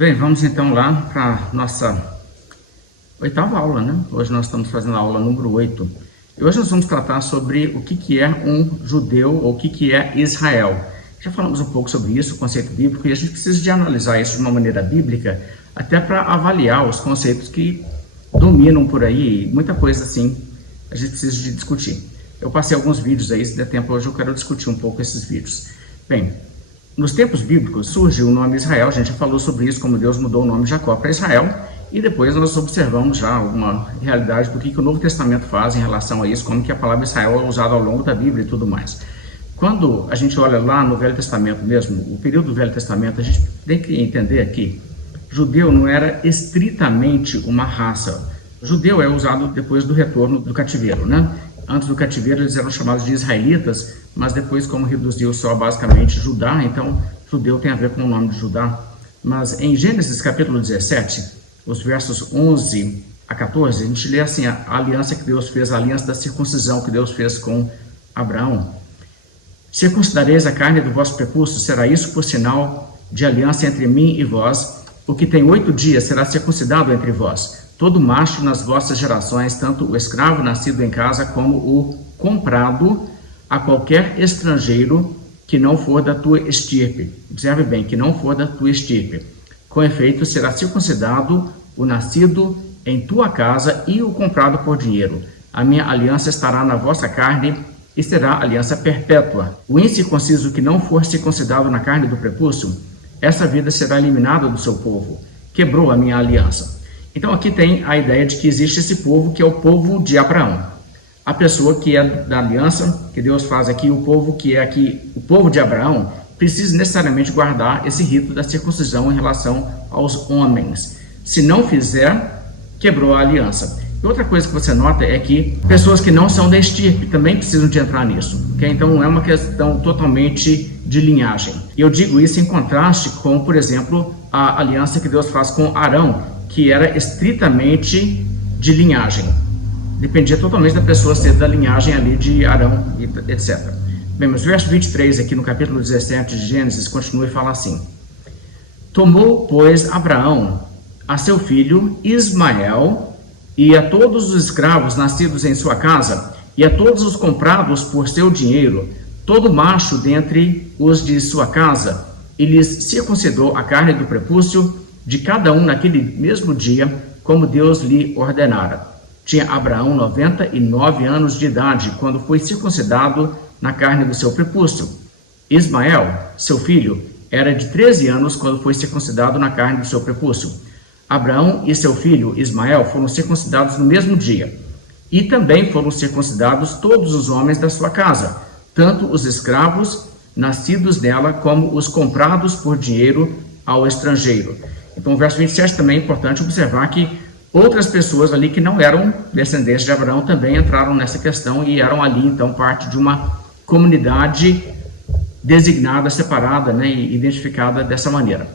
Bem, vamos então lá para a nossa oitava aula, né? Hoje nós estamos fazendo a aula número 8. E hoje nós vamos tratar sobre o que é um judeu ou o que é Israel. Já falamos um pouco sobre isso, o conceito bíblico, e a gente precisa de analisar isso de uma maneira bíblica, até para avaliar os conceitos que dominam por aí, muita coisa assim a gente precisa de discutir. Eu passei alguns vídeos aí, se der tempo hoje eu quero discutir um pouco esses vídeos. Bem, nos tempos bíblicos surgiu o nome Israel, a gente já falou sobre isso, como Deus mudou o nome de Jacó para Israel, e depois nós observamos já uma realidade do que o Novo Testamento faz em relação a isso, como que a palavra Israel é usada ao longo da Bíblia e tudo mais. Quando a gente olha lá no Velho Testamento mesmo, o período do Velho Testamento, a gente tem que entender que judeu não era estritamente uma raça. Judeu é usado depois do retorno do cativeiro, né? Antes do cativeiro eles eram chamados de israelitas, mas depois, como reduziu só basicamente Judá, então judeu tem a ver com o nome de Judá. Mas em Gênesis capítulo 17, os versos 11 a 14, a gente lê assim, a aliança que Deus fez, a aliança da circuncisão que Deus fez com Abraão. Circuncidareis a carne do vosso prepúcio, será isso por sinal de aliança entre mim e vós. O que tem 8 dias será circuncidado entre vós. Todo macho nas vossas gerações, tanto o escravo nascido em casa como o comprado, a qualquer estrangeiro que não for da tua estirpe. Observe bem, que não for da tua estirpe. Com efeito, será circuncidado o nascido em tua casa e o comprado por dinheiro. A minha aliança estará na vossa carne e será aliança perpétua. O incircunciso que não for circuncidado na carne do prepúcio, essa vida será eliminada do seu povo. Quebrou a minha aliança. Então aqui tem a ideia de que existe esse povo que é o povo de Abraão. A pessoa que é da aliança, que Deus faz aqui, o povo que é aqui, o povo de Abraão, precisa necessariamente guardar esse rito da circuncisão em relação aos homens. Se não fizer, quebrou a aliança. E outra coisa que você nota é que pessoas que não são da estirpe também precisam de entrar nisso. Okay? Então não é uma questão totalmente de linhagem. E eu digo isso em contraste com, por exemplo, a aliança que Deus faz com Arão, que era estritamente de linhagem. Dependia totalmente da pessoa ser da linhagem ali de Arão, etc. Bem, mas o verso 23 aqui no capítulo 17 de Gênesis continua e fala assim: Tomou, pois, Abraão a seu filho Ismael e a todos os escravos nascidos em sua casa e a todos os comprados por seu dinheiro, todo macho dentre os de sua casa, e lhes circuncidou a carne do prepúcio de cada um naquele mesmo dia, como Deus lhe ordenara. Tinha Abraão 99 anos de idade, quando foi circuncidado na carne do seu prepúcio. Ismael, seu filho, era de 13 anos quando foi circuncidado na carne do seu prepúcio. Abraão e seu filho Ismael foram circuncidados no mesmo dia. E também foram circuncidados todos os homens da sua casa, tanto os escravos nascidos nela, como os comprados por dinheiro ao estrangeiro. Então, o verso 27 também é importante observar que outras pessoas ali que não eram descendentes de Abraão também entraram nessa questão e eram ali, então, parte de uma comunidade designada, separada, né, e identificada dessa maneira.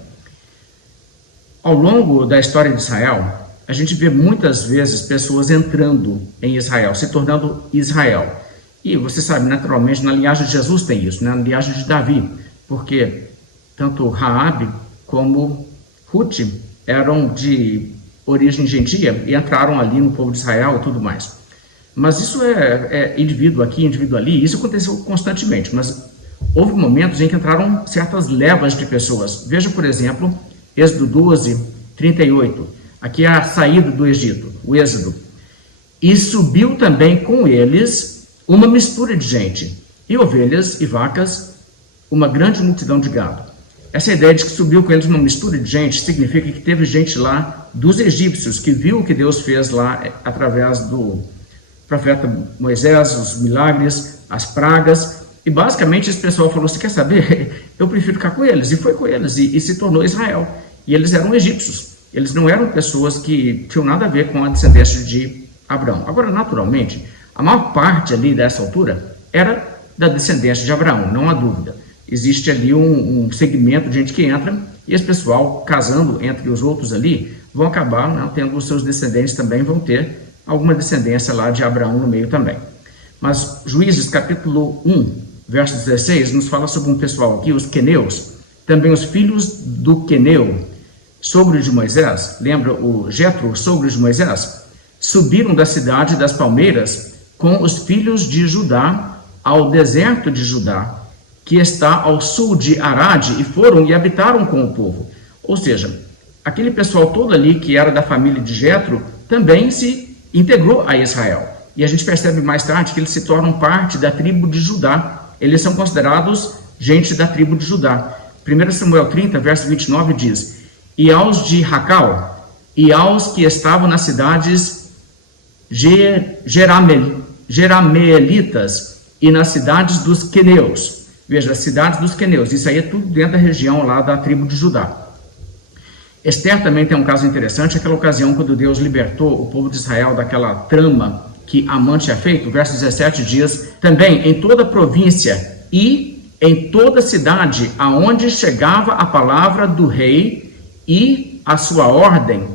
Ao longo da história de Israel, a gente vê muitas vezes pessoas entrando em Israel, se tornando Israel. E você sabe, naturalmente, na linhagem de Jesus tem isso, né, na linhagem de Davi, porque tanto Raabe como Ruth eram de origem gentia e entraram ali no povo de Israel e tudo mais. Mas isso é indivíduo aqui, indivíduo ali, isso aconteceu constantemente, mas houve momentos em que entraram certas levas de pessoas. Veja, por exemplo, Êxodo 12, 38. Aqui é a saída do Egito, o Êxodo. E subiu também com eles uma mistura de gente, e ovelhas e vacas, uma grande multidão de gado. Essa ideia de que subiu com eles uma mistura de gente significa que teve gente lá dos egípcios que viu o que Deus fez lá através do profeta Moisés, os milagres, as pragas, e basicamente esse pessoal falou: você quer saber? Eu prefiro ficar com eles, e foi com eles, e se tornou Israel. E eles eram egípcios, eles não eram pessoas que tinham nada a ver com a descendência de Abraão. Agora, naturalmente, a maior parte ali dessa altura era da descendência de Abraão, não há dúvida. Existe ali um segmento de gente que entra, e esse pessoal, casando entre os outros ali, vão acabar, né, tendo os seus descendentes também, vão ter alguma descendência lá de Abraão no meio também. Mas Juízes capítulo 1, verso 16, nos fala sobre um pessoal aqui, os queneus, também os filhos do queneu, sogro de Moisés, lembra o Jetro, sogro de Moisés? Subiram da cidade das palmeiras com os filhos de Judá ao deserto de Judá, que está ao sul de Arade, e foram e habitaram com o povo. Ou seja, aquele pessoal todo ali que era da família de Jetro também se integrou a Israel. E a gente percebe mais tarde que eles se tornam parte da tribo de Judá. Eles são considerados gente da tribo de Judá. 1 Samuel 30, verso 29 diz: e aos de Racal, e aos que estavam nas cidades Jerameelitas, e nas cidades dos queneus. Veja, as cidades dos queneus, isso aí é tudo dentro da região lá da tribo de Judá. Esther também tem um caso interessante, aquela ocasião quando Deus libertou o povo de Israel daquela trama que Amã tinha feito. O verso 17 diz: também em toda a província e em toda cidade aonde chegava a palavra do rei e a sua ordem,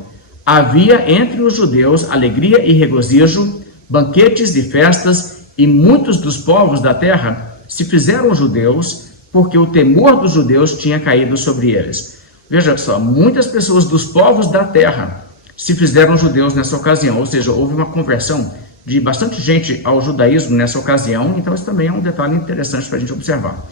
havia entre os judeus alegria e regozijo, banquetes e festas, e muitos dos povos da terra se fizeram judeus, porque o temor dos judeus tinha caído sobre eles. Veja só, muitas pessoas dos povos da terra se fizeram judeus nessa ocasião, ou seja, houve uma conversão de bastante gente ao judaísmo nessa ocasião. Então isso também é um detalhe interessante para a gente observar.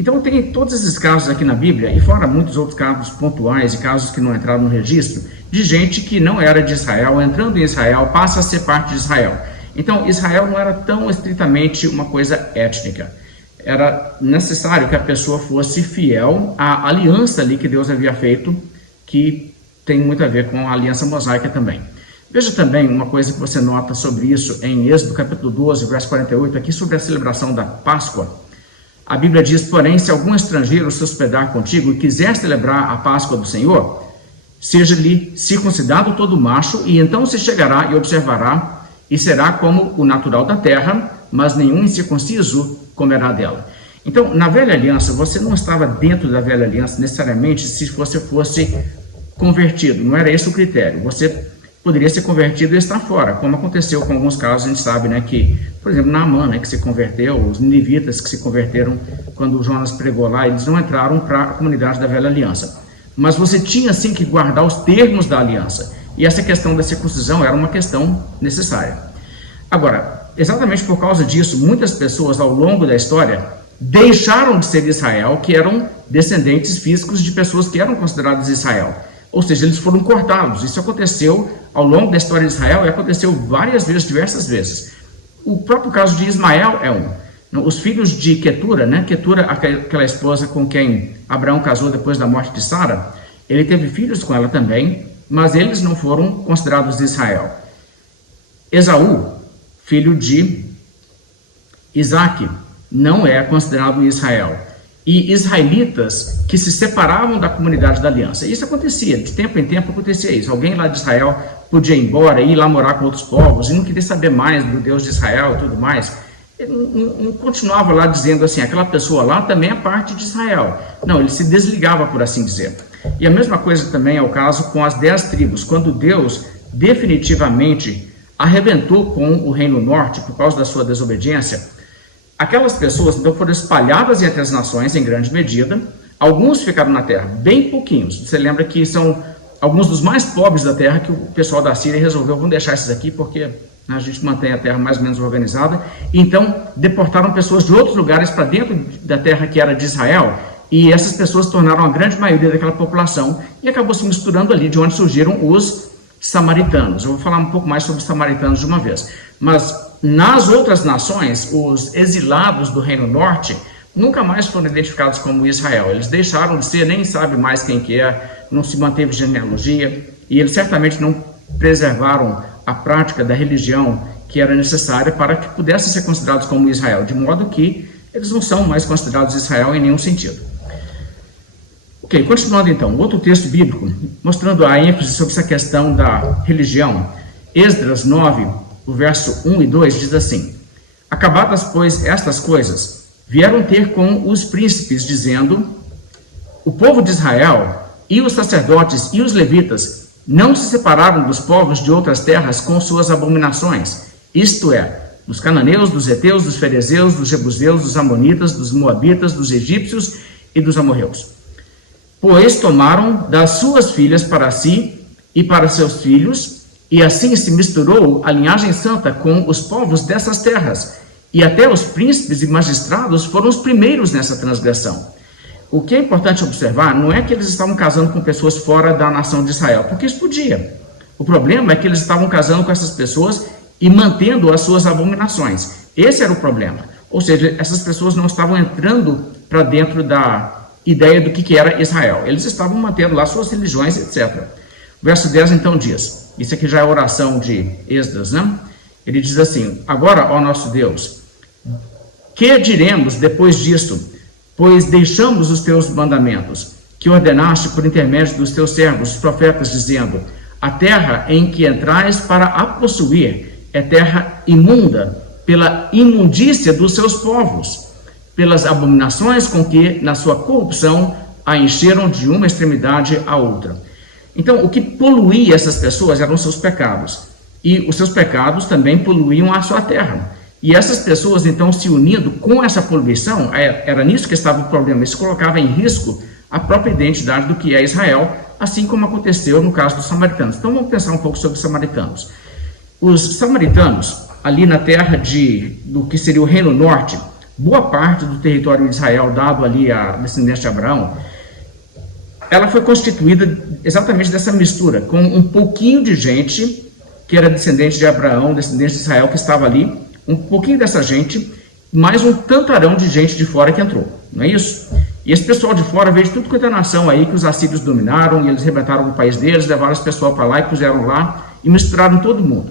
Então tem todos esses casos aqui na Bíblia, e fora muitos outros casos pontuais e casos que não entraram no registro, de gente que não era de Israel, entrando em Israel, passa a ser parte de Israel. Então Israel não era tão estritamente uma coisa étnica. Era necessário que a pessoa fosse fiel à aliança ali que Deus havia feito, que tem muito a ver com a aliança mosaica também. Veja também uma coisa que você nota sobre isso em Êxodo capítulo 12, verso 48, aqui sobre a celebração da Páscoa. A Bíblia diz: porém, se algum estrangeiro se hospedar contigo e quiser celebrar a Páscoa do Senhor, seja-lhe circuncidado todo macho, e então se chegará e observará, e será como o natural da terra, mas nenhum incircunciso comerá dela. Então, na velha aliança, você não estava dentro da velha aliança necessariamente se você fosse convertido, não era esse o critério. Você poderia ser convertido e estar fora, como aconteceu com alguns casos. A gente sabe, né, que, por exemplo, Naamã, né, que se converteu, os ninivitas que se converteram quando Jonas pregou lá, eles não entraram para a comunidade da velha aliança. Mas você tinha sim que guardar os termos da aliança, e essa questão da circuncisão era uma questão necessária. Agora, exatamente por causa disso, muitas pessoas ao longo da história deixaram de ser Israel, que eram descendentes físicos de pessoas que eram consideradas Israel. Ou seja, eles foram cortados. Isso aconteceu ao longo da história de Israel e aconteceu várias vezes, diversas vezes. O próprio caso de Ismael é um. Os filhos de Quetura, né? Quetura, aquela esposa com quem Abraão casou depois da morte de Sara, ele teve filhos com ela também, mas eles não foram considerados Israel. Esaú, filho de Isaque, não é considerado Israel. E israelitas que se separavam da comunidade da aliança. Isso acontecia, de tempo em tempo acontecia isso. Alguém lá de Israel podia ir embora, ir lá morar com outros povos, e não queria saber mais do Deus de Israel e tudo mais. Ele não continuava lá dizendo assim, aquela pessoa lá também é parte de Israel. Não, ele se desligava, por assim dizer. E a mesma coisa também é o caso com as 10 tribos. Quando Deus definitivamente arrebentou com o Reino Norte por causa da sua desobediência, aquelas pessoas então foram espalhadas entre as nações em grande medida. Alguns ficaram na terra, bem pouquinhos. Você lembra que são alguns dos mais pobres da terra que o pessoal da Síria resolveu: vamos deixar esses aqui porque a gente mantém a terra mais ou menos organizada. Então deportaram pessoas de outros lugares para dentro da terra que era de Israel, e essas pessoas se tornaram a grande maioria daquela população e acabou se misturando ali, de onde surgiram os samaritanos. Eu vou falar um pouco mais sobre os samaritanos de uma vez. Mas nas outras nações, os exilados do Reino Norte nunca mais foram identificados como Israel. Eles deixaram de ser, nem sabe mais quem que é, não se manteve genealogia, e eles certamente não preservaram a prática da religião que era necessária para que pudessem ser considerados como Israel, de modo que eles não são mais considerados Israel em nenhum sentido. Ok, continuando então, outro texto bíblico, mostrando a ênfase sobre essa questão da religião. Esdras 9, o verso 1 e 2 diz assim: acabadas, pois, estas coisas, vieram ter com os príncipes, dizendo: o povo de Israel e os sacerdotes e os levitas não se separaram dos povos de outras terras com suas abominações, isto é, dos cananeus, dos heteus, dos ferezeus, dos jebuseus, dos amonitas, dos moabitas, dos egípcios e dos amorreus. pois tomaram das suas filhas para si e para seus filhos, e assim se misturou a linhagem santa com os povos dessas terras, e até os príncipes e magistrados foram os primeiros nessa transgressão. O que é importante observar não é que eles estavam casando com pessoas fora da nação de Israel, porque isso podia. O problema é que eles estavam casando com essas pessoas e mantendo as suas abominações. Esse era o problema. Ou seja, essas pessoas não estavam entrando para dentro da ideia do que era Israel. Eles estavam mantendo lá suas religiões, etc. O verso 10 então diz, isso aqui já é a oração de Esdras, né? Ele diz assim: agora, ó nosso Deus, que diremos depois disto? Pois deixamos os teus mandamentos, que ordenaste por intermédio dos teus servos, os profetas, dizendo: a terra em que entrais para a possuir é terra imunda, pela imundícia dos seus povos, pelas abominações com que, na sua corrupção, a encheram de uma extremidade à outra. Então, o que poluía essas pessoas eram os seus pecados, e os seus pecados também poluíam a sua terra. E essas pessoas, então, se unindo com essa poluição, era nisso que estava o problema, isso colocava em risco a própria identidade do que é Israel, assim como aconteceu no caso dos samaritanos. Então, vamos pensar um pouco sobre os samaritanos. Os samaritanos, ali na terra do que seria o Reino Norte, boa parte do território de Israel, dado ali a descendência de Abraão, ela foi constituída exatamente dessa mistura, com um pouquinho de gente que era descendente de Abraão, descendente de Israel, que estava ali, um pouquinho dessa gente, mais um tantarão de gente de fora que entrou, não é isso? E esse pessoal de fora veio de tudo quanto é nação aí, que os assírios dominaram, e eles arrebentaram o país deles, levaram esse pessoal para lá e puseram lá, e misturaram todo mundo.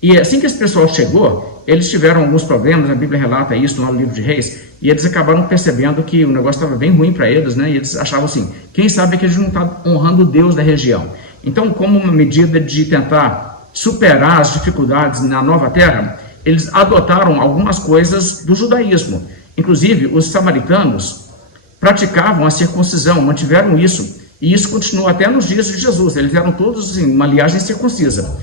E assim que esse pessoal chegou, eles tiveram alguns problemas, a Bíblia relata isso no livro de Reis, e eles acabaram percebendo que o negócio estava bem ruim para eles, né? E eles achavam assim, quem sabe é que a gente não está honrando o Deus da região. Então, como uma medida de tentar superar as dificuldades na nova terra, eles adotaram algumas coisas do judaísmo. Inclusive, os samaritanos praticavam a circuncisão, mantiveram isso, e isso continuou até nos dias de Jesus. Eles eram todos assim, uma linhagem circuncisa.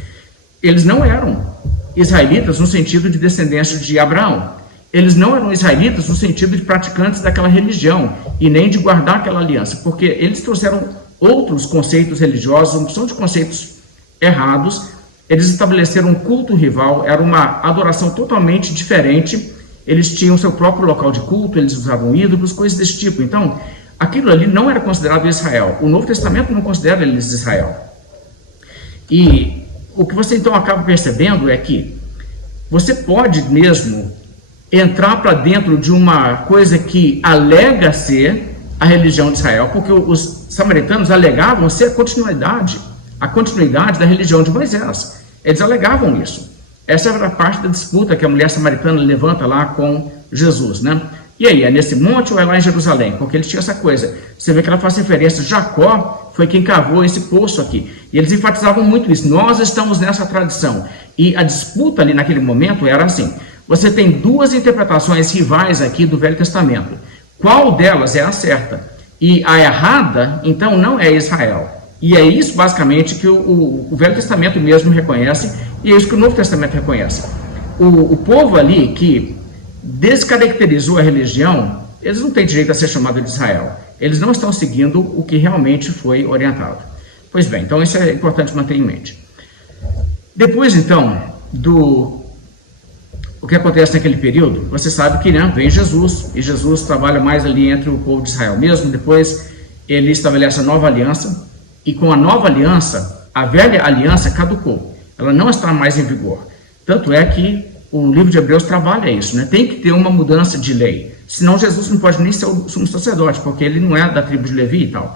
Eles não eram israelitas no sentido de descendência de Abraão. Eles não eram israelitas no sentido de praticantes daquela religião e nem de guardar aquela aliança, porque eles trouxeram outros conceitos religiosos, uma opção de conceitos errados. Eles estabeleceram um culto rival, era uma adoração totalmente diferente. Eles tinham seu próprio local de culto, eles usavam ídolos, coisas desse tipo. Então, aquilo ali não era considerado Israel. O Novo Testamento não considera eles Israel. E o que você então acaba percebendo é que você pode mesmo entrar para dentro de uma coisa que alega ser a religião de Israel, porque os samaritanos alegavam ser a continuidade da religião de Moisés. Eles alegavam isso. Essa era a parte da disputa que a mulher samaritana levanta lá com Jesus, né? E aí, é nesse monte ou é lá em Jerusalém? Porque eles tinham essa coisa. Você vê que ela faz referência, Jacó foi quem cavou esse poço aqui. E eles enfatizavam muito isso. Nós estamos nessa tradição. E a disputa ali naquele momento era assim. Você tem duas interpretações rivais aqui do Velho Testamento. Qual delas é a certa? E a errada, então, não é Israel. E é isso, basicamente, que o Velho Testamento mesmo reconhece, e é isso que o Novo Testamento reconhece. O povo ali que descaracterizou a religião, eles não têm direito a ser chamado de Israel. Eles não estão seguindo o que realmente foi orientado. Pois bem, então isso é importante manter em mente. Depois, então, o que acontece naquele período, você sabe que, né, vem Jesus, e Jesus trabalha mais ali entre o povo de Israel mesmo. Depois ele estabelece a nova aliança, e com a nova aliança, a velha aliança caducou, ela não está mais em vigor. Tanto é que o livro de Hebreus trabalha isso, né? Tem que ter uma mudança de lei, senão Jesus não pode nem ser o sumo sacerdote, porque ele não é da tribo de Levi e tal.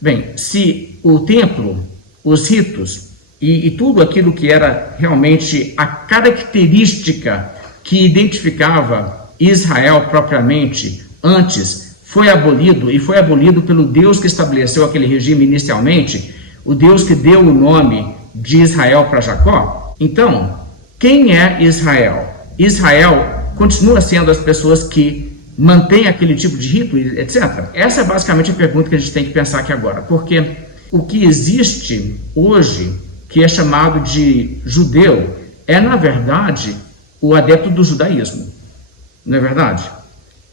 Bem, se o templo, os ritos e tudo aquilo que era realmente a característica que identificava Israel propriamente antes foi abolido, e foi abolido pelo Deus que estabeleceu aquele regime inicialmente, o Deus que deu o nome de Israel para Jacó, então, quem é Israel? Israel continua sendo as pessoas que mantêm aquele tipo de rito, etc. Essa é basicamente a pergunta que a gente tem que pensar aqui agora, porque o que existe hoje, que é chamado de judeu, é, na verdade, o adepto do judaísmo. Não é verdade?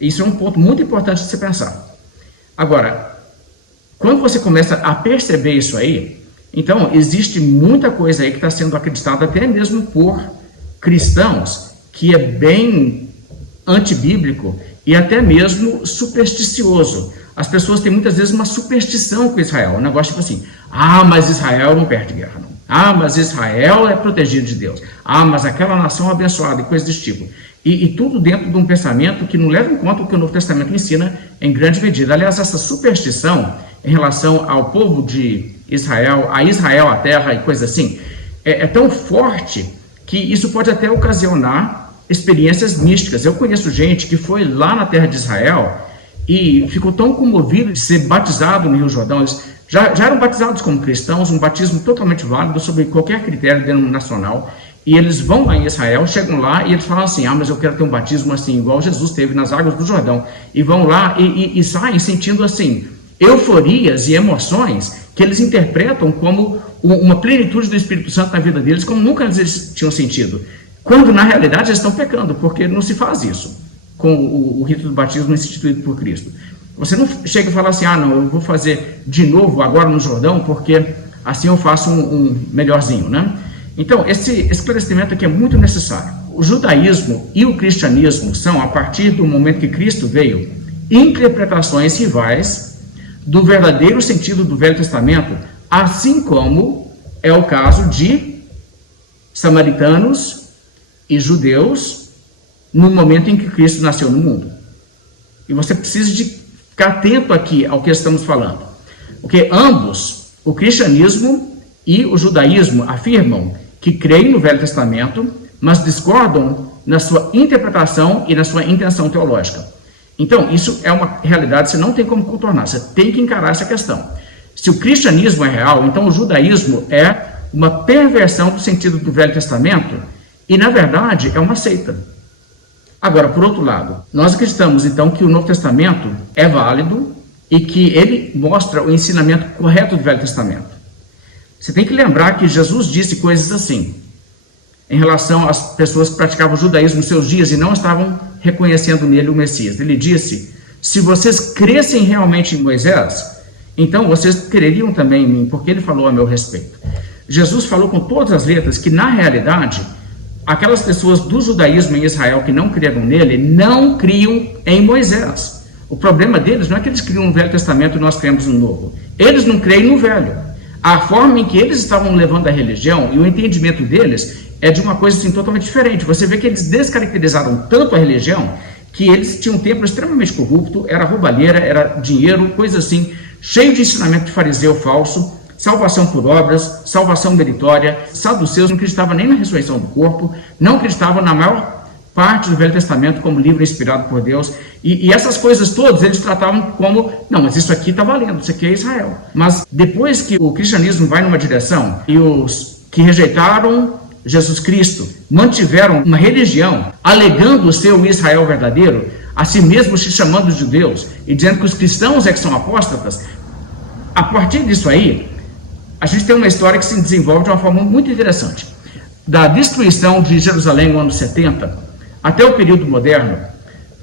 Isso é um ponto muito importante de se pensar. Agora, Quando você começa a perceber isso aí, então existe muita coisa aí que está sendo acreditada até mesmo por cristãos, que é bem antibíblico e até mesmo supersticioso. As pessoas têm muitas vezes uma superstição com Israel, um negócio tipo assim, mas Israel não perde guerra, não. Mas Israel é protegido de Deus. Mas aquela nação abençoada e coisas desse tipo. E tudo dentro de um pensamento que não leva em conta o que o Novo Testamento ensina em grande medida. Aliás, essa superstição em relação ao povo de Israel, a terra e coisas assim, é tão forte que isso pode até ocasionar experiências místicas. Eu conheço gente que foi lá na terra de Israel e ficou tão comovido de ser batizado no Rio Jordão. Eles já eram batizados como cristãos, um batismo totalmente válido sobre qualquer critério denominacional, e eles vão lá em Israel, chegam lá e eles falam assim, mas eu quero ter um batismo assim, igual Jesus teve nas águas do Jordão, e vão lá e saem sentindo assim, euforias e emoções que eles interpretam como uma plenitude do Espírito Santo na vida deles, como nunca eles tinham sentido, quando na realidade eles estão pecando, porque não se faz isso com o rito do batismo instituído por Cristo. Você não chega e fala assim, não, eu vou fazer de novo agora no Jordão, porque assim eu faço um melhorzinho, né? Então, esse esclarecimento aqui é muito necessário. O judaísmo e o cristianismo são, a partir do momento que Cristo veio, interpretações rivais do verdadeiro sentido do Velho Testamento, assim como é o caso de samaritanos e judeus no momento em que Cristo nasceu no mundo. E você precisa de ficar atento aqui ao que estamos falando, porque ambos, o cristianismo e o judaísmo, afirmam que creem no Velho Testamento, mas discordam na sua interpretação e na sua intenção teológica. Então, isso é uma realidade, você não tem como contornar, você tem que encarar essa questão. Se o cristianismo é real, então o judaísmo é uma perversão do sentido do Velho Testamento e, na verdade, é uma seita. Agora, por outro lado, nós acreditamos, então, que o Novo Testamento é válido e que ele mostra o ensinamento correto do Velho Testamento. Você tem que lembrar que Jesus disse coisas assim, em relação às pessoas que praticavam o judaísmo nos seus dias e não estavam reconhecendo nele o Messias. Ele disse, se vocês crescem realmente em Moisés, então vocês creriam também em mim, porque ele falou a meu respeito. Jesus falou com todas as letras que, na realidade, aquelas pessoas do judaísmo em Israel que não creram nele, não criam em Moisés. O problema deles não é que eles criam no Velho Testamento e nós cremos no Novo. Eles não creem no Velho. A forma em que eles estavam levando a religião e o entendimento deles é de uma coisa assim totalmente diferente. Você vê que eles descaracterizaram tanto a religião que eles tinham um templo extremamente corrupto, era roubalheira, era dinheiro, coisa assim, cheio de ensinamento de fariseu falso, salvação por obras, salvação meritória. Saduceus não acreditavam nem na ressurreição do corpo, não acreditavam na maior parte do Velho Testamento como livro inspirado por Deus, e essas coisas todas eles tratavam como, não, mas isso aqui está valendo, isso aqui é Israel. Mas depois que o cristianismo vai numa direção, e os que rejeitaram Jesus Cristo mantiveram uma religião, alegando ser o Israel verdadeiro, a si mesmos se chamando de judeus, e dizendo que os cristãos é que são apóstatas, a partir disso aí, a gente tem uma história que se desenvolve de uma forma muito interessante. Da destruição de Jerusalém no ano 70, até o período moderno,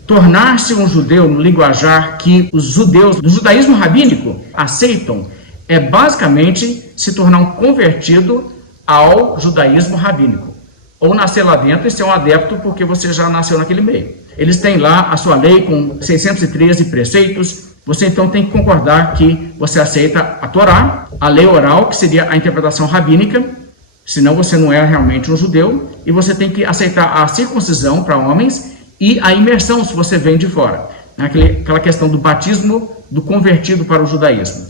tornar-se um judeu no linguajar que os judeus do judaísmo rabínico aceitam é basicamente se tornar um convertido ao judaísmo rabínico. Ou nascer lá dentro e ser um adepto porque você já nasceu naquele meio. Eles têm lá a sua lei com 613 preceitos. Você então tem que concordar que você aceita a Torá, a lei oral, que seria a interpretação rabínica, senão você não é realmente um judeu, e você tem que aceitar a circuncisão para homens e a imersão se você vem de fora. Aquela questão do batismo do convertido para o judaísmo.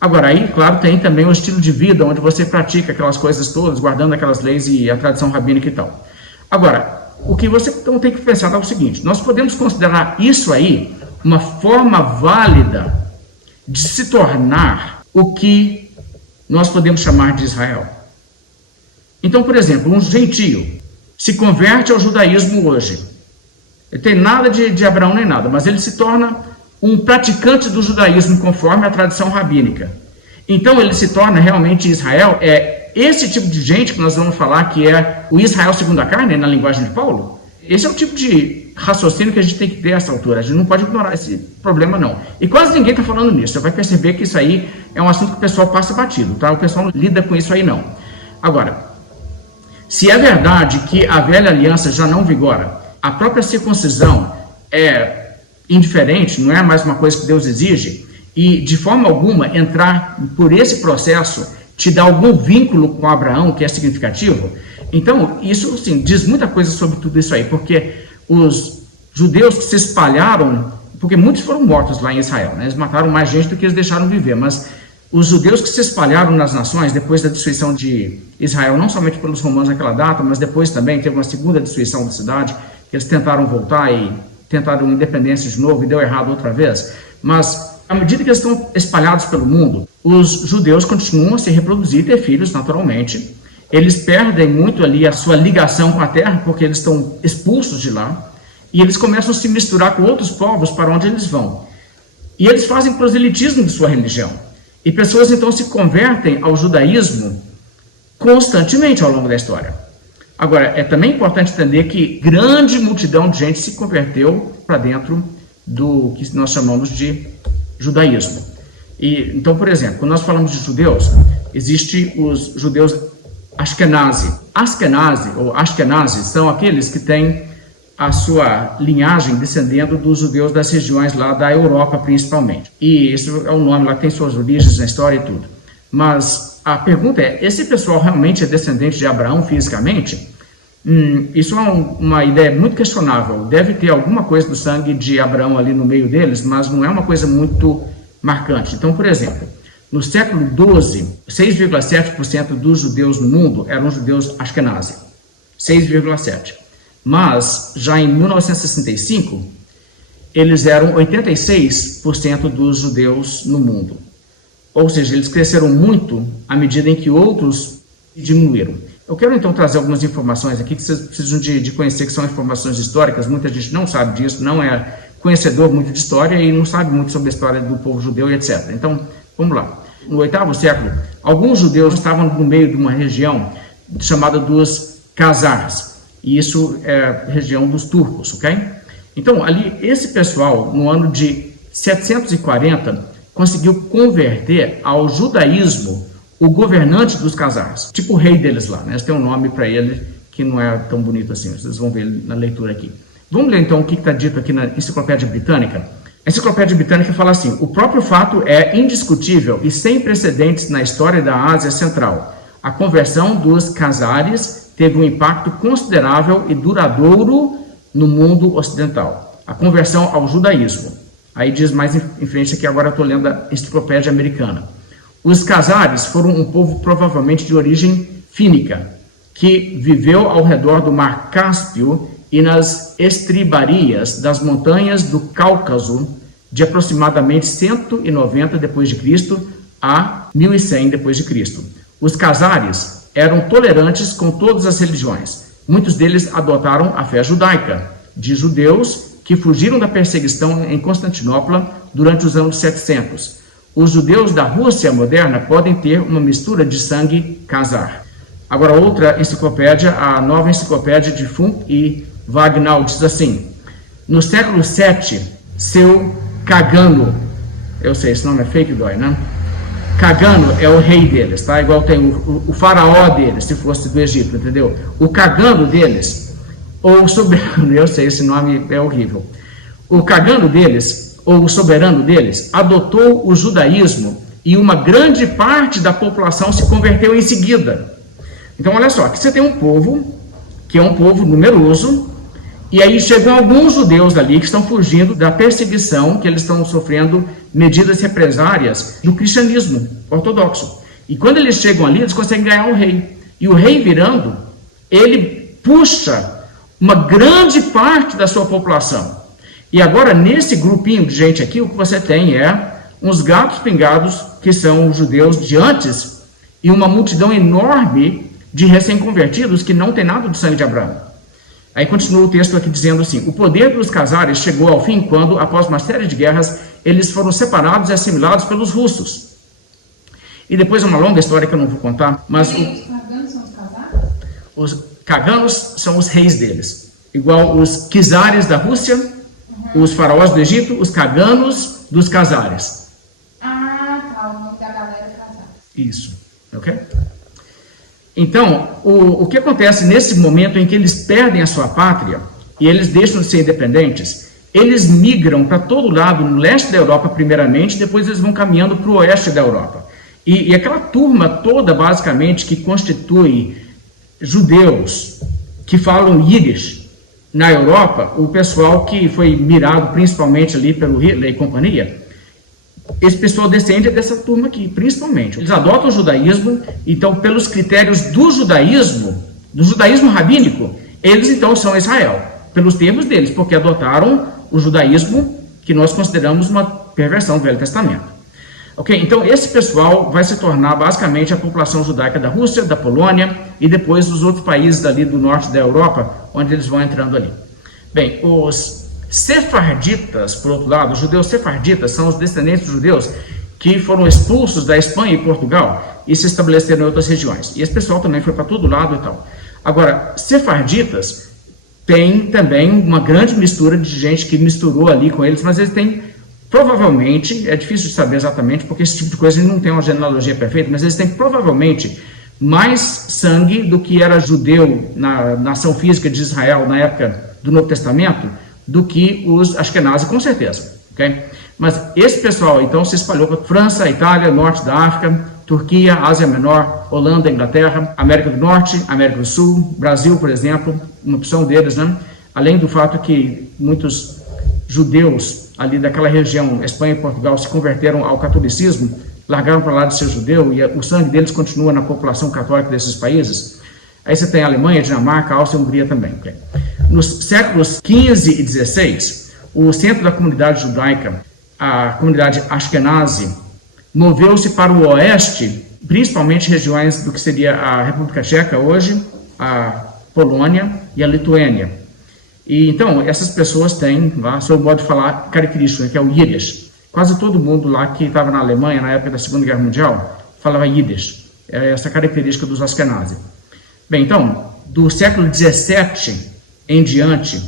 Agora, aí, claro, tem também o estilo de vida, onde você pratica aquelas coisas todas, guardando aquelas leis e a tradição rabínica e tal. Agora, o que você então tem que pensar é o seguinte, nós podemos considerar isso aí uma forma válida de se tornar o que nós podemos chamar de Israel. Então, por exemplo, um gentio se converte ao judaísmo hoje. Ele tem nada de Abraão nem nada, mas ele se torna um praticante do judaísmo conforme a tradição rabínica. Então, ele se torna realmente Israel. É esse tipo de gente que nós vamos falar que é o Israel segundo a carne, na linguagem de Paulo. Esse é o tipo de raciocínio que a gente tem que ter a essa altura. A gente não pode ignorar esse problema, não. E quase ninguém está falando nisso. Você vai perceber que isso aí é um assunto que o pessoal passa batido, tá? O pessoal não lida com isso aí, não. Agora, se é verdade que a velha aliança já não vigora, a própria circuncisão é indiferente, não é mais uma coisa que Deus exige, e de forma alguma entrar por esse processo te dá algum vínculo com Abraão que é significativo, então isso sim, diz muita coisa sobre tudo isso aí, porque os judeus que se espalharam, porque muitos foram mortos lá em Israel, né? Eles mataram mais gente do que eles deixaram viver, mas os judeus que se espalharam nas nações depois da destruição de Israel, não somente pelos romanos naquela data, mas depois também teve uma segunda destruição da cidade, que eles tentaram voltar e tentaram independência de novo e deu errado outra vez, mas à medida que eles estão espalhados pelo mundo, os judeus continuam a se reproduzir e ter filhos naturalmente. Eles perdem muito ali a sua ligação com a terra, porque eles estão expulsos de lá, e eles começam a se misturar com outros povos para onde eles vão. E eles fazem proselitismo de sua religião. E pessoas então se convertem ao judaísmo constantemente ao longo da história. Agora, é também importante entender que grande multidão de gente se converteu para dentro do que nós chamamos de judaísmo. E, então, por exemplo, quando nós falamos de judeus, existem os judeus Ashkenazi. Ashkenazi são aqueles que têm a sua linhagem descendendo dos judeus das regiões lá da Europa, principalmente. E esse é um nome lá que tem suas origens na história e tudo. Mas a pergunta é, esse pessoal realmente é descendente de Abraão fisicamente? Isso é uma ideia muito questionável. Deve ter alguma coisa do sangue de Abraão ali no meio deles, mas não é uma coisa muito marcante. Então, por exemplo, no século XII, 6,7% dos judeus no mundo eram judeus Ashkenazi. 6,7%. Mas, já em 1965, eles eram 86% dos judeus no mundo. Ou seja, eles cresceram muito à medida em que outros diminuíram. Eu quero então trazer algumas informações aqui que vocês precisam de conhecer, que são informações históricas. Muita gente não sabe disso, não é conhecedor muito de história e não sabe muito sobre a história do povo judeu e etc. Então, vamos lá. No 8º século, alguns judeus estavam no meio de uma região chamada dos Khazars, e isso é a região dos turcos, ok? Então, ali, esse pessoal, no ano de 740, conseguiu converter ao judaísmo o governante dos Khazars, tipo o rei deles lá, né? Eles têm um nome para ele que não é tão bonito assim, vocês vão ver na leitura aqui. Vamos ler então o que está dito aqui na Enciclopédia Britânica. A Enciclopédia Britânica fala assim: o próprio fato é indiscutível e sem precedentes na história da Ásia Central. A conversão dos Khazares teve um impacto considerável e duradouro no mundo ocidental. A conversão ao judaísmo. Aí diz mais em frente aqui, agora eu estou lendo a Enciclopédia Americana. Os Khazares foram um povo provavelmente de origem fínica, que viveu ao redor do Mar Cáspio e nas estribarias das montanhas do Cáucaso de aproximadamente 190 d.C. a 1100 d.C. Os Khazares eram tolerantes com todas as religiões. Muitos deles adotaram a fé judaica, de judeus que fugiram da perseguição em Constantinopla durante os anos 700. Os judeus da Rússia moderna podem ter uma mistura de sangue Khazar. Agora, outra enciclopédia, a Nova Enciclopédia de Funk e Wagnall, diz assim: no século VII, seu Cagano, eu sei, esse nome é fake, dói, né? Cagano é o rei deles, tá? Igual tem o faraó deles, se fosse do Egito, entendeu? O Cagano deles, ou o soberano, eu sei, esse nome é horrível. O Cagano deles, ou o soberano deles, adotou o judaísmo e uma grande parte da população se converteu em seguida. Então, olha só, aqui você tem um povo, que é um povo numeroso, e aí chegam alguns judeus ali que estão fugindo da perseguição, que eles estão sofrendo medidas represárias do cristianismo ortodoxo. E quando eles chegam ali, eles conseguem ganhar um rei. E o rei virando, ele puxa uma grande parte da sua população. E agora, nesse grupinho de gente aqui, o que você tem é uns gatos pingados, que são os judeus de antes, e uma multidão enorme de recém-convertidos que não tem nada do sangue de Abraão. Aí continua o texto aqui dizendo assim: o poder dos Khazares chegou ao fim quando, após uma série de guerras, eles foram separados e assimilados pelos russos. E depois uma longa história que eu não vou contar, mas... Os Kaganos são os Khazares? Os Kaganos são os reis deles. igual os czares da Rússia, os faraós do Egito, os caganos dos cazares. Ah, tá, o nome da galera é cazares. Isso, ok? Então, o que acontece nesse momento em que eles perdem a sua pátria e eles deixam de ser independentes, eles migram para todo lado, no leste da Europa primeiramente, depois eles vão caminhando para o oeste da Europa. E aquela turma toda, basicamente, que constitui judeus que falam Yiddish na Europa, o pessoal que foi mirado principalmente ali pelo Hitler e companhia, esse pessoal descende dessa turma aqui, principalmente. Eles adotam o judaísmo, então, pelos critérios do judaísmo rabínico, eles então são Israel, pelos termos deles, porque adotaram o judaísmo que nós consideramos uma perversão do Velho Testamento. Ok? Então, esse pessoal vai se tornar basicamente a população judaica da Rússia, da Polônia e depois dos outros países ali do norte da Europa, onde eles vão entrando ali. Bem, os sefarditas, por outro lado, os judeus sefarditas são os descendentes dos judeus que foram expulsos da Espanha e Portugal e se estabeleceram em outras regiões. E esse pessoal também foi para todo lado e tal. Agora, sefarditas tem também uma grande mistura de gente que misturou ali com eles, mas eles têm, provavelmente, é difícil de saber exatamente, porque esse tipo de coisa não tem uma genealogia perfeita, mas eles têm provavelmente mais sangue do que era judeu na nação física de Israel na época do Novo Testamento, do que os Ashkenazi, com certeza, ok? Mas esse pessoal, então, se espalhou para França, Itália, Norte da África, Turquia, Ásia Menor, Holanda, Inglaterra, América do Norte, América do Sul, Brasil, por exemplo, uma opção deles, né? Além do fato que muitos judeus ali daquela região, Espanha e Portugal, se converteram ao catolicismo, largaram para lá de ser judeu e o sangue deles continua na população católica desses países. Aí você tem a Alemanha, Dinamarca, Áustria e Hungria também. Okay? Nos séculos XV e XVI, o centro da comunidade judaica, a comunidade Ashkenazi, moveu-se para o oeste, principalmente regiões do que seria a República Tcheca hoje, a Polônia e a Lituânia. E então, essas pessoas têm lá seu modo de falar característico, né, que é o Yiddish. Quase todo mundo lá que estava na Alemanha, na época da Segunda Guerra Mundial, falava Yiddish. É essa característica dos Ashkenazi. Bem, então, do século XVII em diante,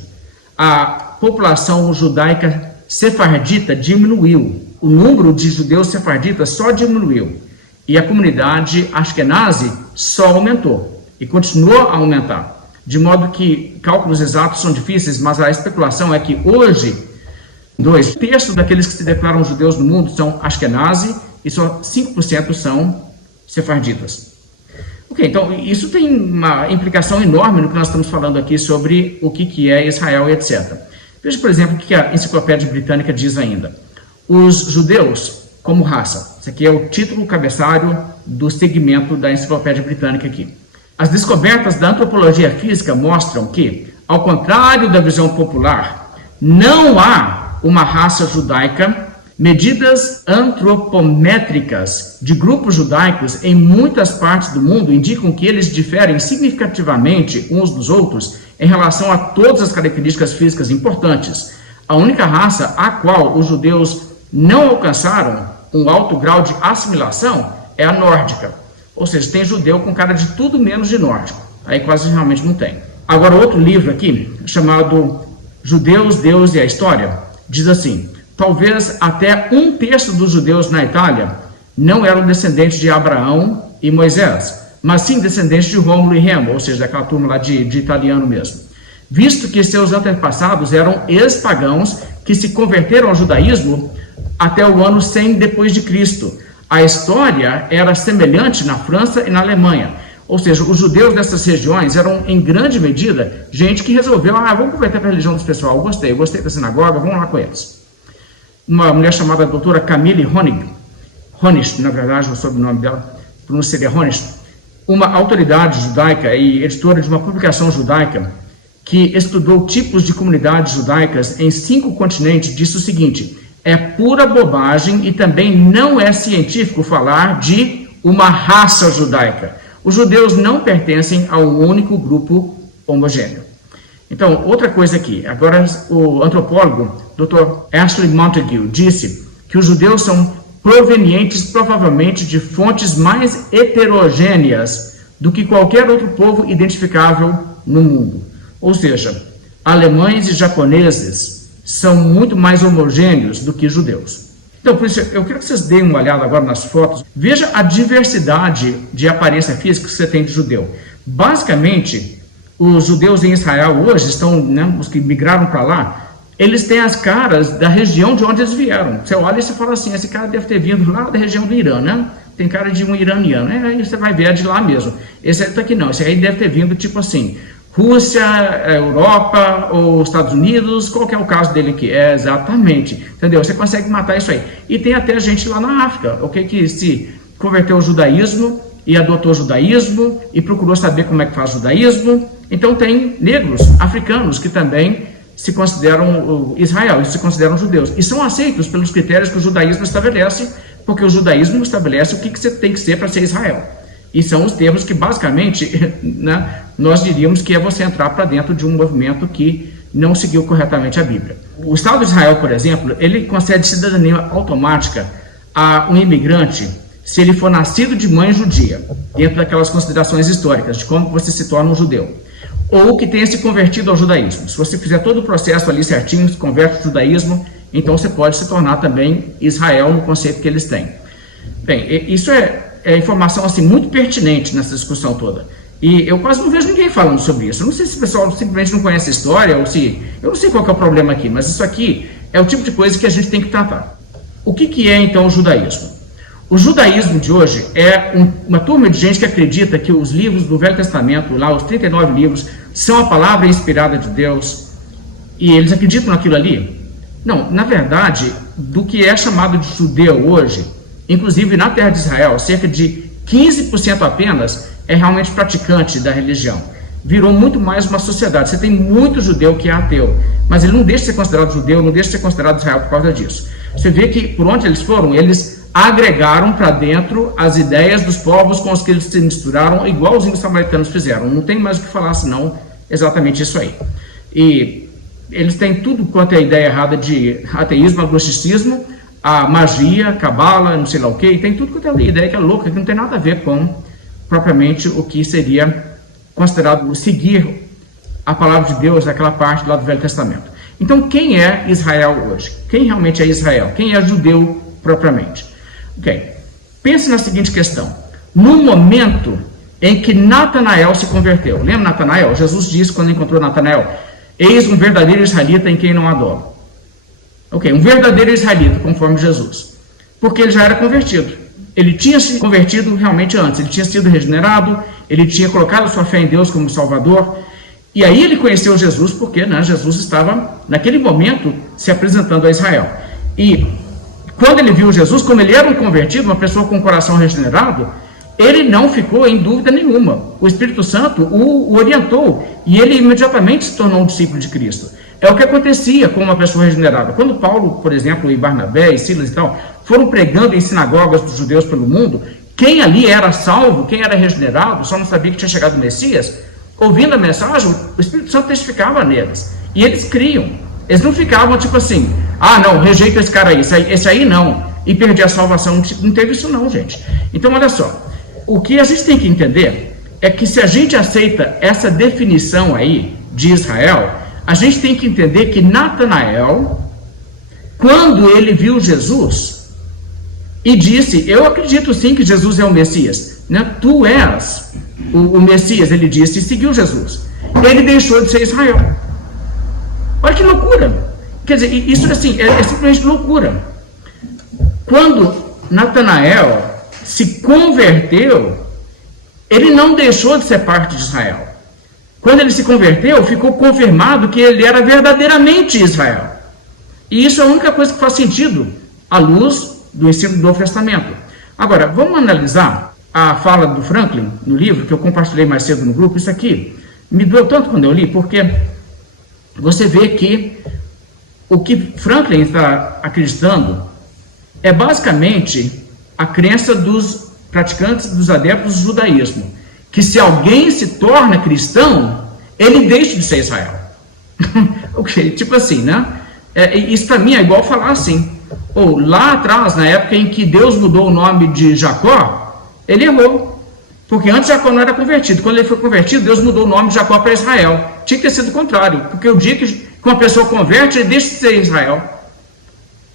a população judaica sefardita diminuiu. O número de judeus sefarditas só diminuiu. E a comunidade Ashkenazi só aumentou. E continuou a aumentar. De modo que cálculos exatos são difíceis, mas a especulação é que hoje, 2/3 daqueles que se declaram judeus no mundo são Ashkenazi e só 5% são sefarditas. Ok, então isso tem uma implicação enorme no que nós estamos falando aqui sobre o que é Israel e etc. Veja, por exemplo, o que a Enciclopédia Britânica diz ainda. Os judeus como raça. Esse aqui é o título cabeçalho do segmento da Enciclopédia Britânica aqui. As descobertas da antropologia física mostram que, ao contrário da visão popular, não há uma raça judaica. Medidas antropométricas de grupos judaicos em muitas partes do mundo indicam que eles diferem significativamente uns dos outros em relação a todas as características físicas importantes. A única raça a qual os judeus não alcançaram um alto grau de assimilação é a nórdica. Ou seja, tem judeu com cara de tudo menos de nórdico. Aí quase realmente não tem. Agora, outro livro aqui, chamado Judeus, Deus e a História, diz assim: talvez até 1/3 dos judeus na Itália não eram descendentes de Abraão e Moisés, mas sim descendentes de Rômulo e Remo, ou seja, daquela turma lá de italiano mesmo. Visto que seus antepassados eram ex-pagãos que se converteram ao judaísmo até o ano 100 depois de Cristo. A história era semelhante na França e na Alemanha. Ou seja, os judeus dessas regiões eram, em grande medida, gente que resolveu, vamos converter para a religião dos pessoal, eu gostei da sinagoga, vamos lá com eles. Uma mulher chamada doutora Camille Honest, na verdade, o sobrenome dela, pronúncia seria Honest, uma autoridade judaica e editora de uma publicação judaica que estudou tipos de comunidades judaicas em 5 continentes, disse o seguinte: é pura bobagem e também não é científico falar de uma raça judaica. Os judeus não pertencem a um único grupo homogêneo. Então, outra coisa aqui. Agora, o antropólogo Dr. Ashley Montague disse que os judeus são provenientes provavelmente de fontes mais heterogêneas do que qualquer outro povo identificável no mundo. Ou seja, alemães e japoneses são muito mais homogêneos do que judeus. Então, por isso, eu quero que vocês deem uma olhada agora nas fotos. Veja a diversidade de aparência física que você tem de judeu. Basicamente, os judeus em Israel hoje estão, né, os que migraram para lá, eles têm as caras da região de onde eles vieram. Você olha e você fala assim, esse cara deve ter vindo lá da região do Irã, né? Tem cara de um iraniano. Aí você vai ver, é de lá mesmo. Esse aqui não, esse aí deve ter vindo tipo assim, Rússia, Europa ou Estados Unidos, qual que é o caso dele aqui? É exatamente, entendeu? Você consegue matar isso aí. E tem até gente lá na África, que se converteu ao judaísmo e adotou o judaísmo e procurou saber como é que faz o judaísmo. Então tem negros africanos que também se consideram Israel, eles se consideram judeus. E são aceitos pelos critérios que o judaísmo estabelece, porque o judaísmo estabelece o que você tem que ser para ser Israel. E são os termos que, basicamente, né, nós diríamos que é você entrar para dentro de um movimento que não seguiu corretamente a Bíblia. O Estado de Israel, por exemplo, ele concede cidadania automática a um imigrante se ele for nascido de mãe judia, dentro daquelas considerações históricas de como você se torna um judeu, ou que tenha se convertido ao judaísmo. Se você fizer todo o processo ali certinho, se converte ao judaísmo, então você pode se tornar também Israel no conceito que eles têm. Bem, isso é informação assim, muito pertinente nessa discussão toda. E eu quase não vejo ninguém falando sobre isso. Eu não sei se o pessoal simplesmente não conhece a história, ou se... Eu não sei qual que é o problema aqui, mas isso aqui é o tipo de coisa que a gente tem que tratar. O que é, então, o judaísmo? O judaísmo de hoje é uma turma de gente que acredita que os livros do Velho Testamento, lá os 39 livros, são a palavra inspirada de Deus, e eles acreditam naquilo ali? Não, na verdade, do que é chamado de judeu hoje, inclusive na terra de Israel, cerca de 15% apenas é realmente praticante da religião. Virou muito mais uma sociedade. Você tem muito judeu que é ateu, mas ele não deixa de ser considerado judeu, não deixa de ser considerado Israel por causa disso. Você vê que por onde eles foram, eles agregaram para dentro as ideias dos povos com os que eles se misturaram, igualzinho os samaritanos fizeram. Não tem mais o que falar senão exatamente isso aí. E eles têm tudo quanto é ideia errada de ateísmo, agnosticismo, a magia, cabala, não sei lá o que, tem tudo quanto é ideia que é louca, que não tem nada a ver com propriamente o que seria considerado seguir a palavra de Deus, aquela parte lá do Velho Testamento. Então, quem é Israel hoje? Quem realmente é Israel? Quem é judeu propriamente? Ok, pense na seguinte questão. No momento em que Natanael se converteu, lembra Natanael? Jesus disse quando encontrou Natanael, eis um verdadeiro israelita em quem não adoro. Ok, um verdadeiro israelita, conforme Jesus, porque ele já era convertido. Ele tinha se convertido realmente antes, ele tinha sido regenerado, ele tinha colocado sua fé em Deus como Salvador, e aí ele conheceu Jesus porque, né, Jesus estava, naquele momento, se apresentando a Israel. E quando ele viu Jesus, como ele era um convertido, uma pessoa com o coração regenerado, ele não ficou em dúvida nenhuma. O Espírito Santo o orientou, e ele imediatamente se tornou um discípulo de Cristo. É o que acontecia com uma pessoa regenerada. Quando Paulo, por exemplo, e Barnabé e Silas e tal, foram pregando em sinagogas dos judeus pelo mundo, quem ali era salvo, quem era regenerado, só não sabia que tinha chegado o Messias, ouvindo a mensagem, o Espírito Santo testificava neles. E eles criam. Eles não ficavam tipo assim, ah não, rejeita esse cara aí, esse aí não, e perdi a salvação. Não teve isso não, gente. Então olha só, o que a gente tem que entender é que se a gente aceita essa definição aí de Israel, a gente tem que entender que Natanael, quando ele viu Jesus e disse, eu acredito sim que Jesus é o Messias, né? Tu és o Messias, ele disse, e seguiu Jesus. Ele deixou de ser Israel. Olha que loucura. Quer dizer, isso assim, é simplesmente loucura. Quando Natanael se converteu, ele não deixou de ser parte de Israel. Quando ele se converteu, ficou confirmado que ele era verdadeiramente Israel. E isso é a única coisa que faz sentido à luz do ensino do Novo Testamento. Agora, vamos analisar a fala do Franklin no livro, que eu compartilhei mais cedo no grupo. Isso aqui me doeu tanto quando eu li, porque você vê que o que Franklin está acreditando é basicamente a crença dos praticantes, dos adeptos do judaísmo, que se alguém se torna cristão, ele deixa de ser Israel. Ok, tipo assim, né? Isso para mim é igual falar assim, ou lá atrás, na época em que Deus mudou o nome de Jacó, ele errou. Porque antes Jacó não era convertido. Quando ele foi convertido, Deus mudou o nome de Jacó para Israel. Tinha que ter sido o contrário, porque o dia que uma pessoa converte, ele deixa de ser Israel.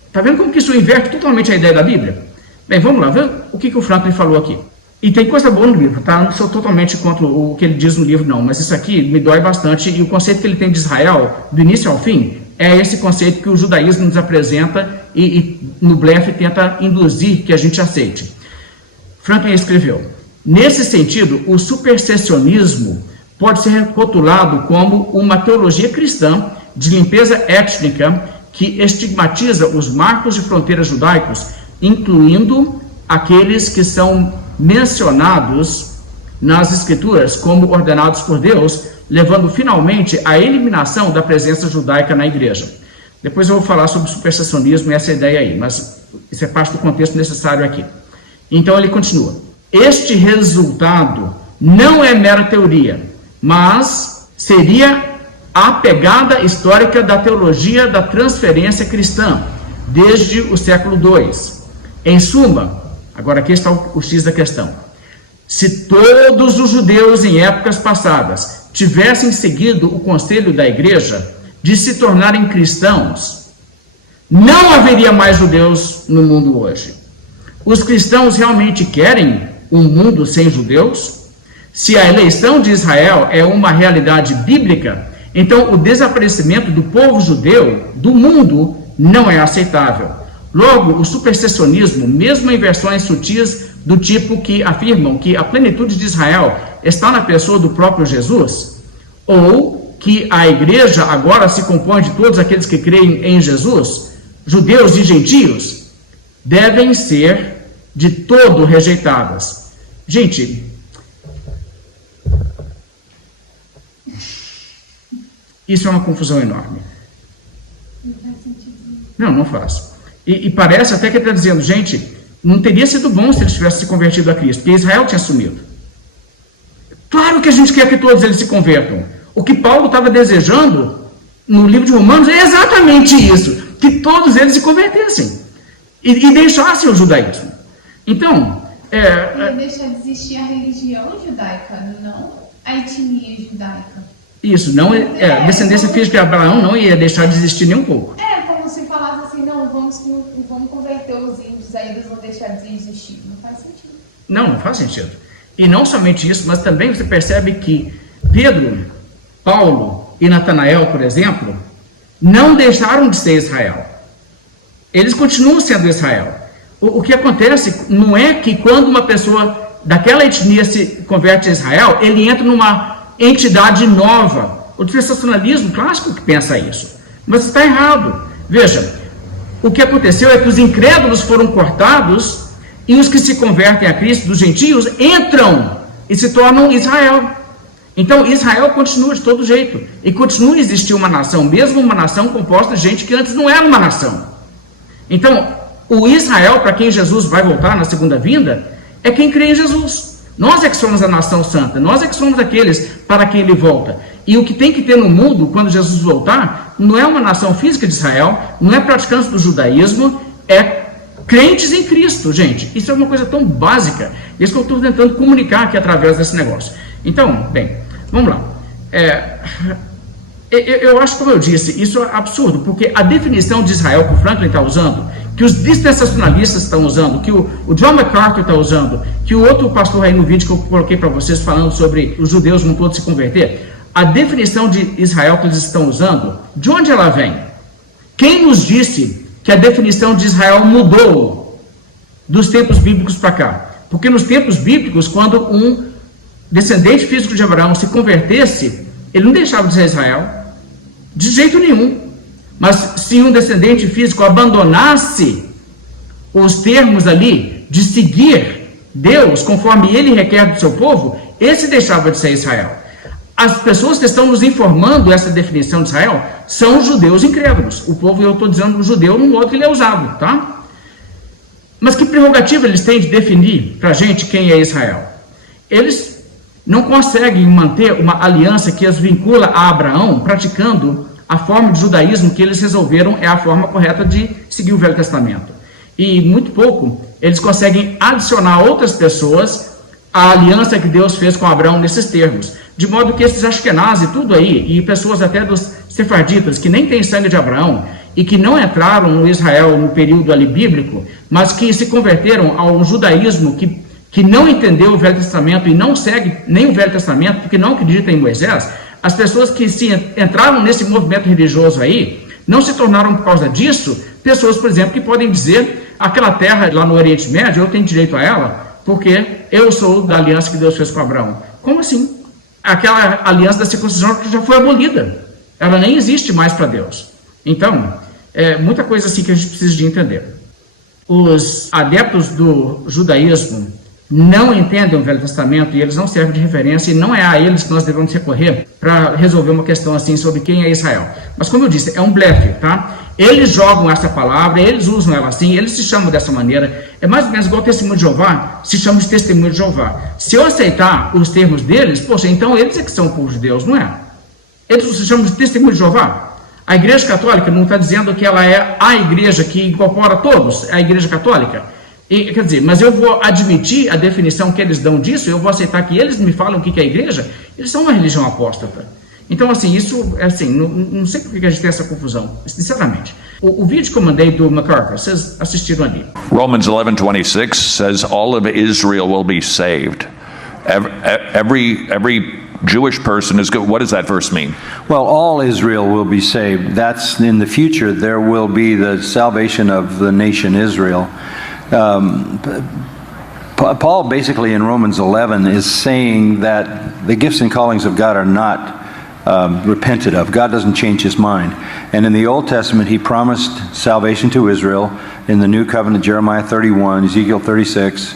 Está vendo como que isso inverte totalmente a ideia da Bíblia? Bem, vamos lá, ver o que o Franklin falou aqui. E tem coisa boa no livro, tá? Não sou totalmente contra o que ele diz no livro, não. Mas isso aqui me dói bastante. E o conceito que ele tem de Israel, do início ao fim, é esse conceito que o judaísmo nos apresenta e no blefe tenta induzir que a gente aceite. Franklin escreveu: nesse sentido, o supersessionismo pode ser rotulado como uma teologia cristã de limpeza étnica que estigmatiza os marcos de fronteira judaicos, incluindo aqueles que são mencionados nas Escrituras como ordenados por Deus, levando finalmente à eliminação da presença judaica na igreja. Depois eu vou falar sobre o supersessionismo e essa ideia aí, mas isso é parte do contexto necessário aqui. Então ele continua: este resultado não é mera teoria, mas seria a pegada histórica da teologia da transferência cristã, desde o século II. Em suma, agora aqui está o X da questão: se todos os judeus em épocas passadas tivessem seguido o conselho da igreja de se tornarem cristãos, não haveria mais judeus no mundo hoje. Os cristãos realmente querem um mundo sem judeus? Se a eleição de Israel é uma realidade bíblica, então o desaparecimento do povo judeu do mundo não é aceitável. Logo, o supersessionismo, mesmo em versões sutis do tipo que afirmam que a plenitude de Israel está na pessoa do próprio Jesus, ou que a igreja agora se compõe de todos aqueles que creem em Jesus, judeus e gentios, devem ser de todo rejeitadas. Gente, isso é uma confusão enorme. Não faz. E parece até que ele está dizendo, gente, não teria sido bom se eles tivessem se convertido a Cristo, porque Israel tinha assumido. Claro que a gente quer que todos eles se convertam. O que Paulo estava desejando no livro de Romanos é exatamente isso, que todos eles se convertessem e deixassem o judaísmo. Então, ia deixar de existir a religião judaica, não a etnia judaica. Isso, não a descendência física de Abraão não ia deixar de existir nem um pouco. É como se falasse assim, não, vamos converter os índios, aí eles vão deixar de existir. Não faz sentido. Não faz sentido. E não somente isso, mas também você percebe que Pedro, Paulo e Natanael, por exemplo, não deixaram de ser Israel. Eles continuam sendo Israel. O que acontece não é que quando uma pessoa daquela etnia se converte a Israel, ele entra numa entidade nova. O dispensacionalismo clássico que pensa isso. Mas está errado. Veja, o que aconteceu é que os incrédulos foram cortados e os que se convertem a Cristo, dos gentios, entram e se tornam Israel. Então, Israel continua de todo jeito. E continua a existir uma nação, mesmo uma nação composta de gente que antes não era uma nação. Então, o Israel, para quem Jesus vai voltar na segunda vinda, é quem crê em Jesus. Nós é que somos a nação santa, nós é que somos aqueles para quem ele volta. E o que tem que ter no mundo, quando Jesus voltar, não é uma nação física de Israel, não é praticantes do judaísmo, é crentes em Cristo, gente. Isso é uma coisa tão básica. Isso que eu estou tentando comunicar aqui através desse negócio. Então, bem, vamos lá. Eu acho, como eu disse, isso é absurdo, porque a definição de Israel que o Franklin está usando, que os dispensacionalistas estão usando, que o John MacArthur está usando, que o outro pastor aí no vídeo que eu coloquei para vocês falando sobre os judeus não todos se converter, a definição de Israel que eles estão usando, de onde ela vem? Quem nos disse que a definição de Israel mudou dos tempos bíblicos para cá? Porque nos tempos bíblicos, quando um descendente físico de Abraão se convertesse, ele não deixava de ser Israel, de jeito nenhum. Mas se um descendente físico abandonasse os termos ali de seguir Deus conforme ele requer do seu povo, esse deixava de ser Israel. As pessoas que estão nos informando essa definição de Israel são os judeus incrédulos. O povo, eu estou dizendo o judeu no modo que ele é usado, tá? Mas que prerrogativa eles têm de definir para a gente quem é Israel? Eles não conseguem manter uma aliança que as vincula a Abraão, praticando a forma de judaísmo que eles resolveram é a forma correta de seguir o Velho Testamento. E muito pouco eles conseguem adicionar outras pessoas a aliança que Deus fez com Abraão nesses termos. De modo que esses Ashkenazes e tudo aí, e pessoas até dos sefarditas que nem têm sangue de Abraão e que não entraram no Israel no período ali bíblico, mas que se converteram ao judaísmo que não entendeu o Velho Testamento e não segue nem o Velho Testamento, porque não acredita em Moisés, as pessoas que se entraram nesse movimento religioso aí, não se tornaram por causa disso pessoas, por exemplo, que podem dizer aquela terra lá no Oriente Médio, eu tenho direito a ela, porque eu sou da aliança que Deus fez com Abraão. Como assim? Aquela aliança da circuncisão que já foi abolida. Ela nem existe mais para Deus. Então, é muita coisa assim que a gente precisa de entender. Os adeptos do judaísmo não entendem o Velho Testamento e eles não servem de referência e não é a eles que nós devemos recorrer para resolver uma questão assim sobre quem é Israel. Mas como eu disse, é um blefe, tá? Eles jogam essa palavra, eles usam ela assim, eles se chamam dessa maneira. É mais ou menos igual o testemunho de Jeová, se chama de testemunho de Jeová. Se eu aceitar os termos deles, poxa, então eles é que são o povo de Deus, não é? Eles se chamam de testemunho de Jeová. A Igreja Católica não está dizendo que ela é a igreja que incorpora todos, é a Igreja Católica. E, quer dizer, mas eu vou admitir a definição que eles dão disso, eu vou aceitar que eles me falam o que é a igreja, eles são uma religião apóstata. Então, assim, isso, assim, não sei por que a gente tem essa confusão, sinceramente. O vídeo que eu mandei do MacArthur, vocês assistiram ali. Romans 11:26 says all of Israel will be saved. Every Jewish person is good. What does that verse mean? Well, all Israel will be saved. That's in the future. There will be the salvation of the nation Israel. Paul basically in Romans 11 is saying that the gifts and callings of God are not repented of. God doesn't change his mind. And in the Old Testament, he promised salvation to Israel. In the New Covenant, Jeremiah 31, Ezekiel 36.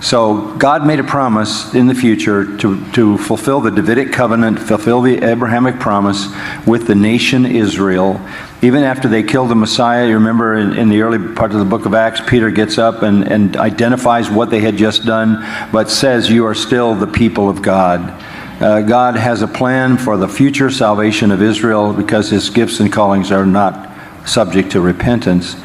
So God made a promise in the future to fulfill the Davidic covenant, fulfill the Abrahamic promise with the nation Israel. Even after they killed the Messiah, you remember in the early part of the book of Acts, Peter gets up and identifies what they had just done, but says, you are still the people of God. God has a plan for the future salvation of Israel because his gifts and callings are not subject to repentance.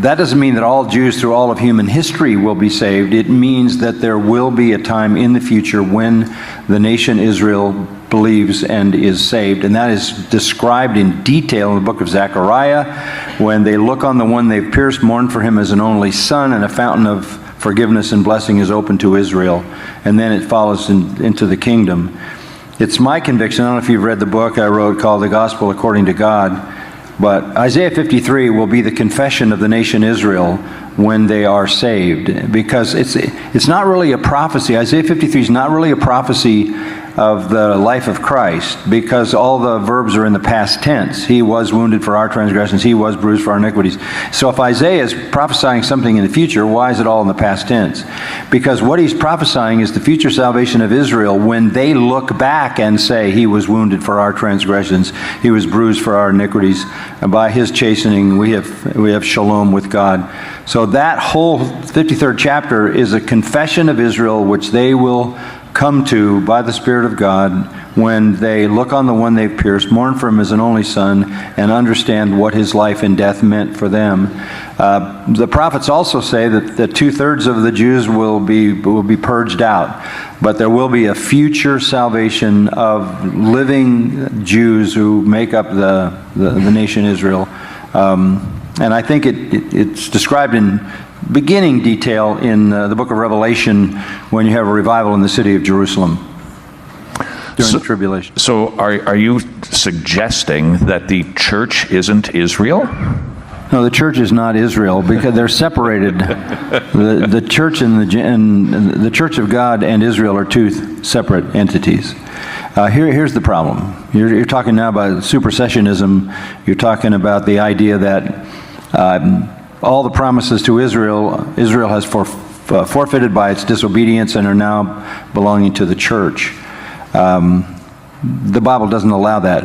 That doesn't mean that all Jews through all of human history will be saved. It means that there will be a time in the future when the nation Israel believes and is saved. And that is described in detail in the book of Zechariah, when they look on the one they've pierced, mourn for him as an only son, and a fountain of forgiveness and blessing is open to Israel. And then it follows into the kingdom. It's my conviction, I don't know if you've read the book I wrote called The Gospel According to God, but Isaiah 53 will be the confession of the nation Israel when they are saved, because it's not really a prophecy. Isaiah 53 is not really a prophecy of the life of Christ, because all the verbs are in the past tense. He was wounded for our transgressions, he was bruised for our iniquities. So if Isaiah is prophesying something in the future, why is it all in the past tense? Because what he's prophesying is the future salvation of Israel when they look back and say, he was wounded for our transgressions, he was bruised for our iniquities, and by his chastening we have shalom with God. So that whole 53rd chapter is a confession of Israel, which they will come to by the Spirit of God when they look on the one they've pierced, mourn for him as an only son, and understand what his life and death meant for them. The prophets also say that 2/3 of the Jews will be purged out, but there will be a future salvation of living Jews who make up the nation Israel. And I think it's described in beginning detail in the book of Revelation when you have a revival in the city of Jerusalem during the tribulation. So are you suggesting that the church isn't Israel? No, the church is not Israel because they're separated. The church and the Church of God and Israel are two separate entities. Here's the problem. You're talking now about supersessionism. You're talking about the idea that all the promises to Israel has forfeited by its disobedience and are now belonging to the church. The Bible doesn't allow that.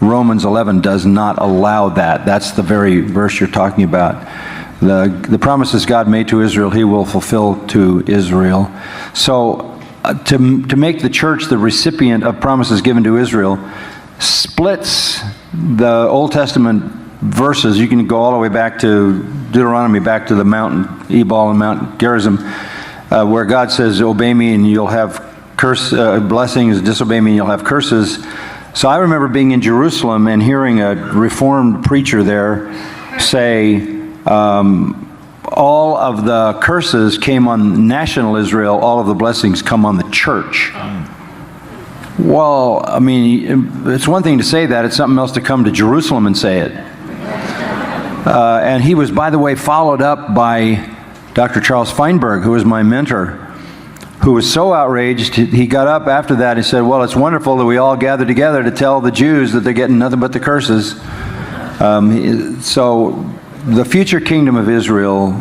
Romans 11 does not allow that. That's the very verse you're talking about. The promises God made to Israel, he will fulfill to Israel. So to make the church the recipient of promises given to Israel splits the Old Testament verses. You can go all the way back to Deuteronomy, back to the mountain Ebal and Mount Gerizim, where God says, obey me and you'll have blessings, disobey me and you'll have curses. So I remember being in Jerusalem and hearing a Reformed preacher there say, all of the curses came on national Israel, all of the blessings come on the church. Well, I mean, it's one thing to say that, it's something else to come to Jerusalem and say it. And he was, by the way, followed up by Dr. Charles Feinberg, who was my mentor, who was so outraged, he got up after that and said, well, it's wonderful that we all gather together to tell the Jews that they're getting nothing but the curses. So the future kingdom of Israel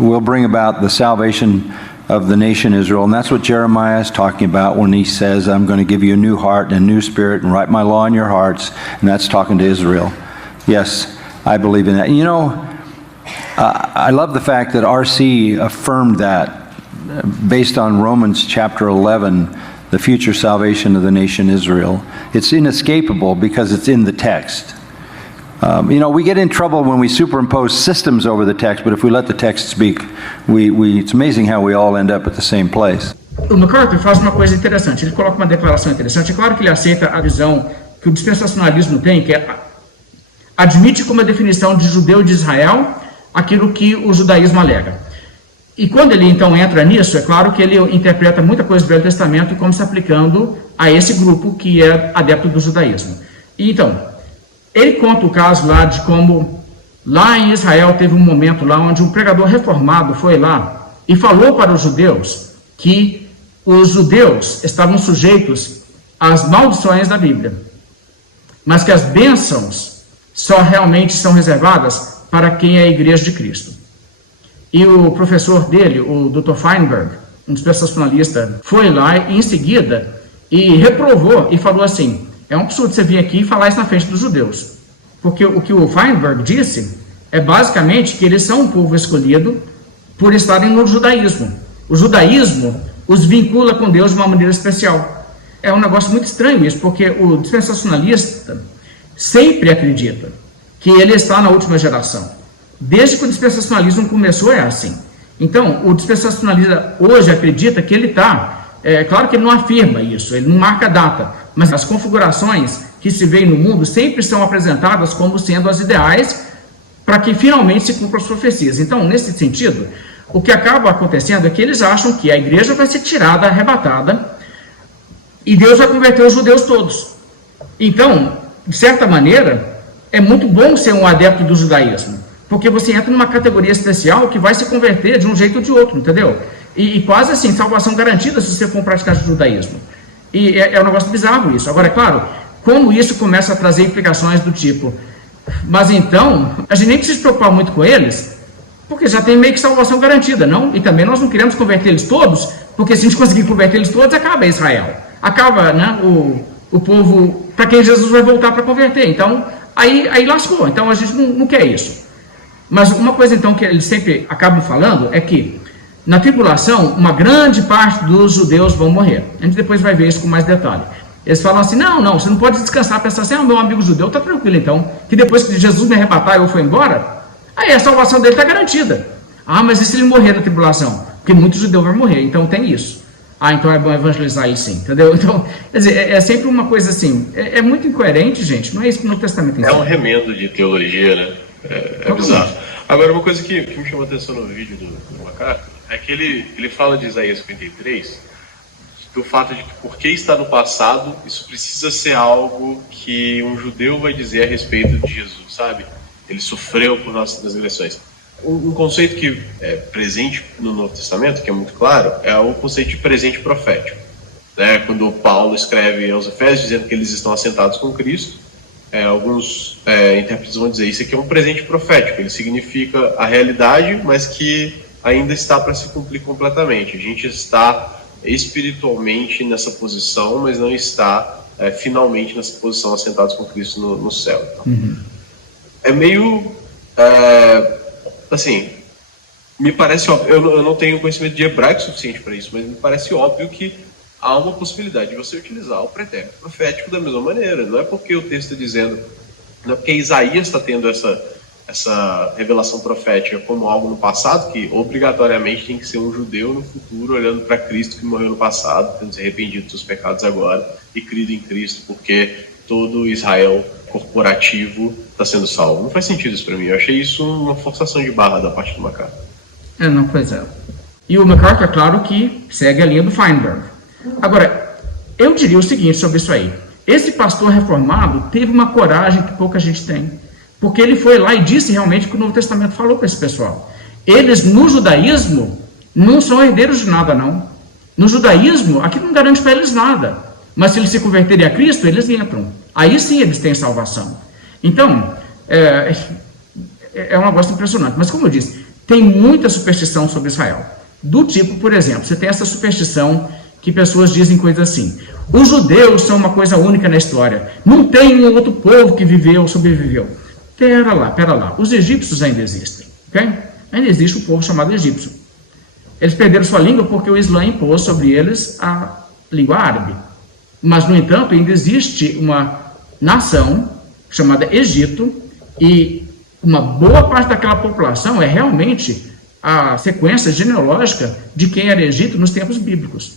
will bring about the salvation of the nation Israel, and that's what Jeremiah is talking about when he says, I'm going to give you a new heart and a new spirit and write my law in your hearts, and that's talking to Israel. Yes, I believe in that. You know, I love the fact that R.C. affirmed that based on Romans chapter 11, the future salvation of the nation Israel. It's inescapable because it's in the text. You know, we get in trouble when we superimpose systems over the text, but if we let the text speak, it's amazing how we all end up at the same place. O MacArthur faz uma coisa interessante, ele coloca uma declaração interessante. É claro que ele aceita a visão que o dispensacionalismo tem, que admite como a definição de judeu de Israel aquilo que o judaísmo alega. E quando ele então entra nisso, é claro que ele interpreta muita coisa do Velho Testamento como se aplicando a esse grupo que é adepto do judaísmo. E então, ele conta o caso lá de como lá em Israel teve um momento lá onde um pregador reformado foi lá e falou para os judeus que os judeus estavam sujeitos às maldições da Bíblia, mas que as bênçãos só realmente são reservadas para quem é a igreja de Cristo. E o professor dele, o Dr. Feinberg, um dispensacionalista, foi lá e em seguida e reprovou e falou assim, é um absurdo você vir aqui e falar isso na frente dos judeus. Porque o que o Feinberg disse é basicamente que eles são um povo escolhido por estarem no judaísmo. O judaísmo os vincula com Deus de uma maneira especial. É um negócio muito estranho isso, porque o dispensacionalista sempre acredita que ele está na última geração. Desde que o dispensacionalismo começou é assim. Então, o dispensacionalista hoje acredita que ele está... claro que ele não afirma isso, ele não marca data, mas as configurações que se veem no mundo sempre são apresentadas como sendo as ideais para que finalmente se cumpram as profecias. Então, nesse sentido, o que acaba acontecendo é que eles acham que a igreja vai ser tirada, arrebatada, e Deus vai converter os judeus todos. Então, de certa maneira, é muito bom ser um adepto do judaísmo, porque você entra numa categoria especial que vai se converter de um jeito ou de outro, entendeu? E quase assim, salvação garantida se você for praticar o judaísmo. E é um negócio bizarro isso. Agora, é claro, como isso começa a trazer implicações do tipo, mas então, a gente nem precisa se preocupar muito com eles, porque já tem meio que salvação garantida, não? E também nós não queremos converter eles todos, porque se a gente conseguir converter eles todos, acaba Israel. Acaba, né, o povo para quem Jesus vai voltar para converter. Então, aí lascou. Então, a gente não quer isso. Mas uma coisa, então, que eles sempre acabam falando é que na tribulação, uma grande parte dos judeus vão morrer. A gente depois vai ver isso com mais detalhe. Eles falam assim, não, você não pode descansar, pensar assim, meu amigo judeu, tá tranquilo então, que depois que Jesus me arrebatar e eu for embora, aí a salvação dele está garantida. Mas e se ele morrer na tribulação? Porque muito judeu vai morrer, então tem isso. Então é bom evangelizar aí sim, entendeu? Então, quer dizer, é sempre uma coisa assim, é muito incoerente, gente, não é isso que no Testamento ensina. É um remendo de teologia, né? É bizarro. Agora, uma coisa que me chamou a atenção no vídeo do MacArthur é que ele fala de Isaías 53, do fato de que porque está no passado, isso precisa ser algo que um judeu vai dizer a respeito de Jesus, sabe? Ele sofreu por nossas transgressões. Um conceito que é presente no Novo Testamento, que é muito claro, é o conceito de presente profético. Né? Quando Paulo escreve aos Efésios dizendo que eles estão assentados com Cristo, alguns intérpretes vão dizer isso aqui é um presente profético, ele significa a realidade, mas que ainda está para se cumprir completamente. A gente está espiritualmente nessa posição, mas não está finalmente nessa posição, assentados com Cristo no céu. Então, é meio assim, me parece óbvio, eu não tenho conhecimento de hebraico suficiente para isso, mas me parece óbvio que há uma possibilidade de você utilizar o pretérito profético da mesma maneira. Não é porque o texto está dizendo, não é porque Isaías está tendo essa revelação profética como algo no passado, que obrigatoriamente tem que ser um judeu no futuro, olhando para Cristo que morreu no passado, tendo se arrependido dos seus pecados agora e crido em Cristo, porque todo Israel corporativo está sendo salvo. Não faz sentido isso para mim. Eu achei isso uma forçação de barra da parte do MacArthur. Não, pois é. E o MacArthur, é claro que segue a linha do Feinberg. Agora, eu diria o seguinte sobre isso aí. Esse pastor reformado teve uma coragem que pouca gente tem. Porque ele foi lá e disse realmente o que o Novo Testamento falou para esse pessoal. Eles, no judaísmo, não são herdeiros de nada, não. No judaísmo, aquilo não garante para eles nada. Mas se eles se converterem a Cristo, eles entram. Aí sim eles têm salvação. Então, é um negócio impressionante. Mas como eu disse, tem muita superstição sobre Israel. Do tipo, por exemplo, você tem essa superstição que pessoas dizem coisas assim: os judeus são uma coisa única na história. Não tem um outro povo que viveu, sobreviveu. Pera lá. Os egípcios ainda existem, ok? Ainda existe um povo chamado egípcio. Eles perderam sua língua porque o Islã impôs sobre eles a língua árabe. Mas, no entanto, ainda existe uma nação chamada Egito, e uma boa parte daquela população é realmente a sequência genealógica de quem era Egito nos tempos bíblicos.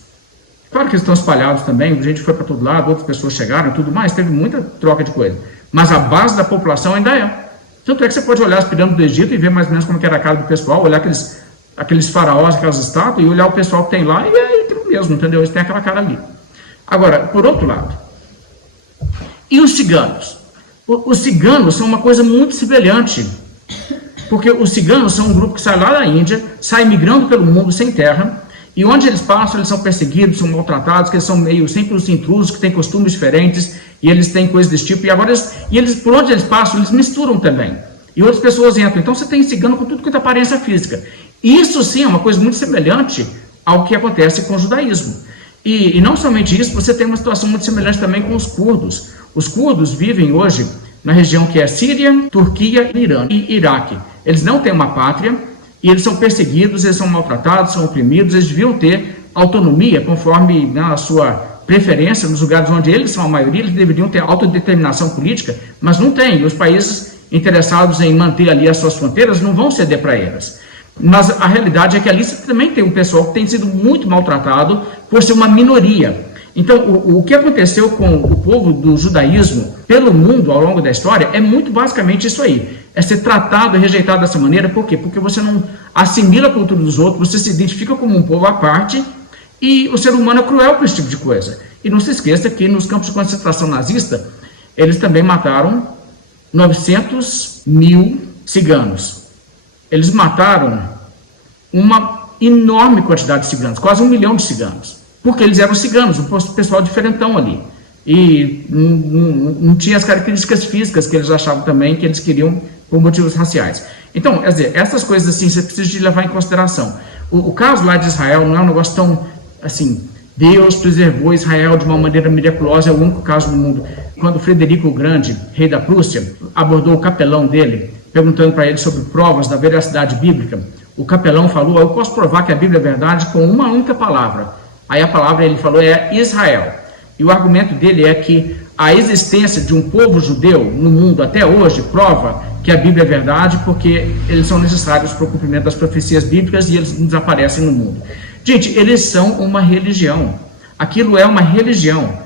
Claro que eles estão espalhados também, a gente foi para todo lado, outras pessoas chegaram e tudo mais, teve muita troca de coisa. Mas a base da população ainda é. Tanto é que você pode olhar as pirâmides do Egito e ver mais ou menos como que era a cara do pessoal, olhar aqueles faraós, aquelas estátuas, e olhar o pessoal que tem lá, e é aquilo mesmo, entendeu? Eles têm aquela cara ali. Agora, por outro lado, e os ciganos? Os ciganos são uma coisa muito semelhante, porque os ciganos são um grupo que sai lá da Índia, sai migrando pelo mundo sem terra, e onde eles passam, eles são perseguidos, são maltratados, que eles são meio sempre os intrusos, que têm costumes diferentes, e eles têm coisas desse tipo, e agora eles, por onde eles passam, eles misturam também, e outras pessoas entram. Então você tem cigano com tudo quanto é aparência física. Isso sim é uma coisa muito semelhante ao que acontece com o judaísmo. E não somente isso, você tem uma situação muito semelhante também com os curdos. Os curdos vivem hoje na região que é Síria, Turquia, Irã e Iraque. Eles não têm uma pátria, e eles são perseguidos, eles são maltratados, são oprimidos, eles deviam ter autonomia conforme a sua preferência, nos lugares onde eles são a maioria, eles deveriam ter autodeterminação política, mas não tem. Os países interessados em manter ali as suas fronteiras não vão ceder para elas. Mas a realidade é que ali você também tem um pessoal que tem sido muito maltratado por ser uma minoria. Então, o que aconteceu com o povo do judaísmo pelo mundo ao longo da história é muito basicamente isso aí. É ser tratado e rejeitado dessa maneira. Por quê? Porque você não assimila a cultura dos outros, você se identifica como um povo à parte, e o ser humano é cruel com esse tipo de coisa. E não se esqueça que nos campos de concentração nazista, eles também mataram 900 mil ciganos. Eles mataram uma enorme quantidade de ciganos, quase 1 milhão de ciganos. Porque eles eram ciganos, um pessoal diferentão ali. E não tinha as características físicas que eles achavam também que eles queriam por motivos raciais. Então, quer dizer, essas coisas assim, você precisa de levar em consideração. O caso lá de Israel não é um negócio tão, assim, Deus preservou Israel de uma maneira miraculosa, é o único caso no mundo. Quando Frederico o Grande, rei da Prússia, abordou o capelão dele, perguntando para ele sobre provas da veracidade bíblica, o capelão falou: eu posso provar que a Bíblia é verdade com uma única palavra. Aí a palavra, ele falou, é Israel. E o argumento dele é que a existência de um povo judeu no mundo até hoje prova que a Bíblia é verdade, porque eles são necessários para o cumprimento das profecias bíblicas e eles desaparecem no mundo. Gente, eles são uma religião. Aquilo é uma religião.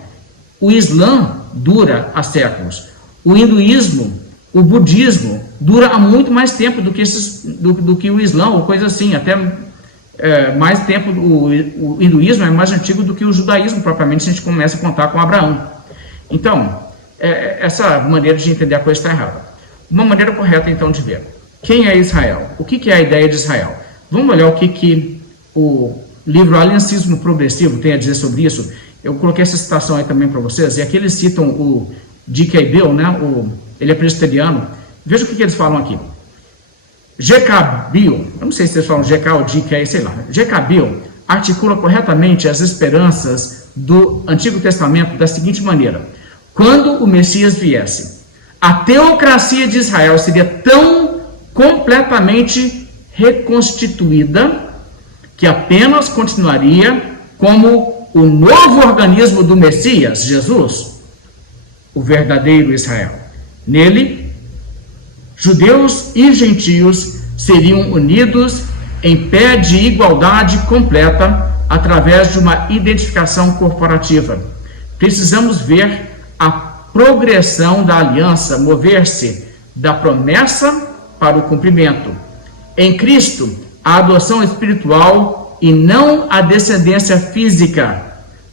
O Islã dura há séculos. O hinduísmo, o budismo, dura há muito mais tempo do que o Islã, ou coisa assim, até mais tempo. O hinduísmo é mais antigo do que o judaísmo propriamente, se a gente começa a contar com Abraão. Então, essa maneira de entender a coisa está errada. Uma maneira correta, então, de ver. Quem é Israel? O que é a ideia de Israel? Vamos olhar o que o livro Aliancismo Progressivo tem a dizer sobre isso. Eu coloquei essa citação aí também para vocês, e aqui eles citam o G.K. Bill, né? Ele é presbiteriano. Veja o que eles falam aqui. G.K. Bill, eu não sei se eles falam G.K. ou G.K., sei lá. G.K. Bill articula corretamente as esperanças do Antigo Testamento da seguinte maneira: quando o Messias viesse, a teocracia de Israel seria tão completamente reconstituída que apenas continuaria como o novo organismo do Messias, Jesus, o verdadeiro Israel. Nele, judeus e gentios seriam unidos em pé de igualdade completa através de uma identificação corporativa. Precisamos ver a progressão da aliança mover-se da promessa para o cumprimento. Em Cristo, a adoção espiritual e não a descendência física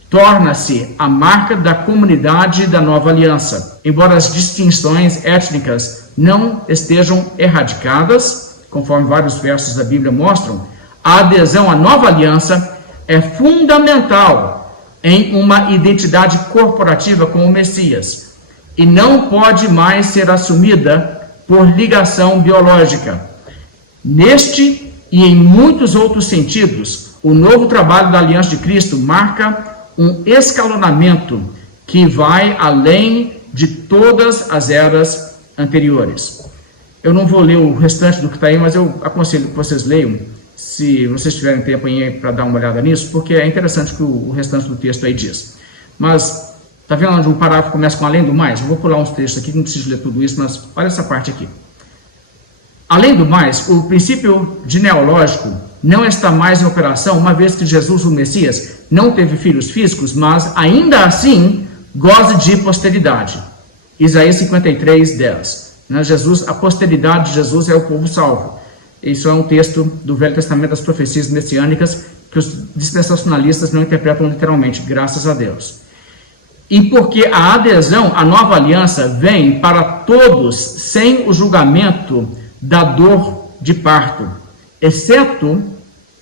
torna-se a marca da comunidade da nova aliança. Embora as distinções étnicas não estejam erradicadas, conforme vários versos da Bíblia mostram, a adesão à nova aliança é fundamental em uma identidade corporativa com o Messias e não pode mais ser assumida por ligação biológica. Neste e em muitos outros sentidos, o novo trabalho da Aliança de Cristo marca um escalonamento que vai além de todas as eras anteriores. Eu não vou ler o restante do que está aí, mas eu aconselho que vocês leiam, se vocês tiverem tempo para dar uma olhada nisso, porque é interessante o que o restante do texto aí diz. Mas, está vendo onde o parágrafo começa com além do mais? Eu vou pular uns textos aqui, não preciso ler tudo isso, mas olha essa parte aqui. Além do mais, o princípio genealógico não está mais em operação, uma vez que Jesus, o Messias, não teve filhos físicos, mas ainda assim goza de posteridade. Isaías 53, 10. A posteridade de Jesus é o povo salvo. Isso é um texto do Velho Testamento das profecias messiânicas que os dispensacionalistas não interpretam literalmente, graças a Deus. E porque a adesão à nova aliança vem para todos sem o julgamento da dor de parto, exceto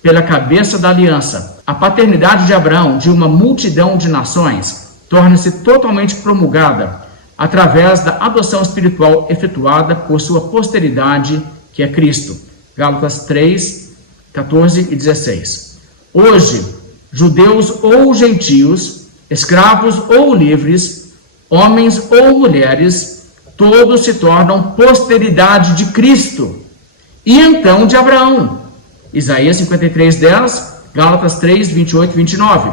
pela cabeça da aliança. A paternidade de Abraão, de uma multidão de nações, torna-se totalmente promulgada através da adoção espiritual efetuada por sua posteridade, que é Cristo. Gálatas 3, 14 e 16. Hoje, judeus ou gentios, escravos ou livres, homens ou mulheres, todos se tornam posteridade de Cristo e então de Abraão. Isaías 53, 10, Gálatas 3, 28 e 29.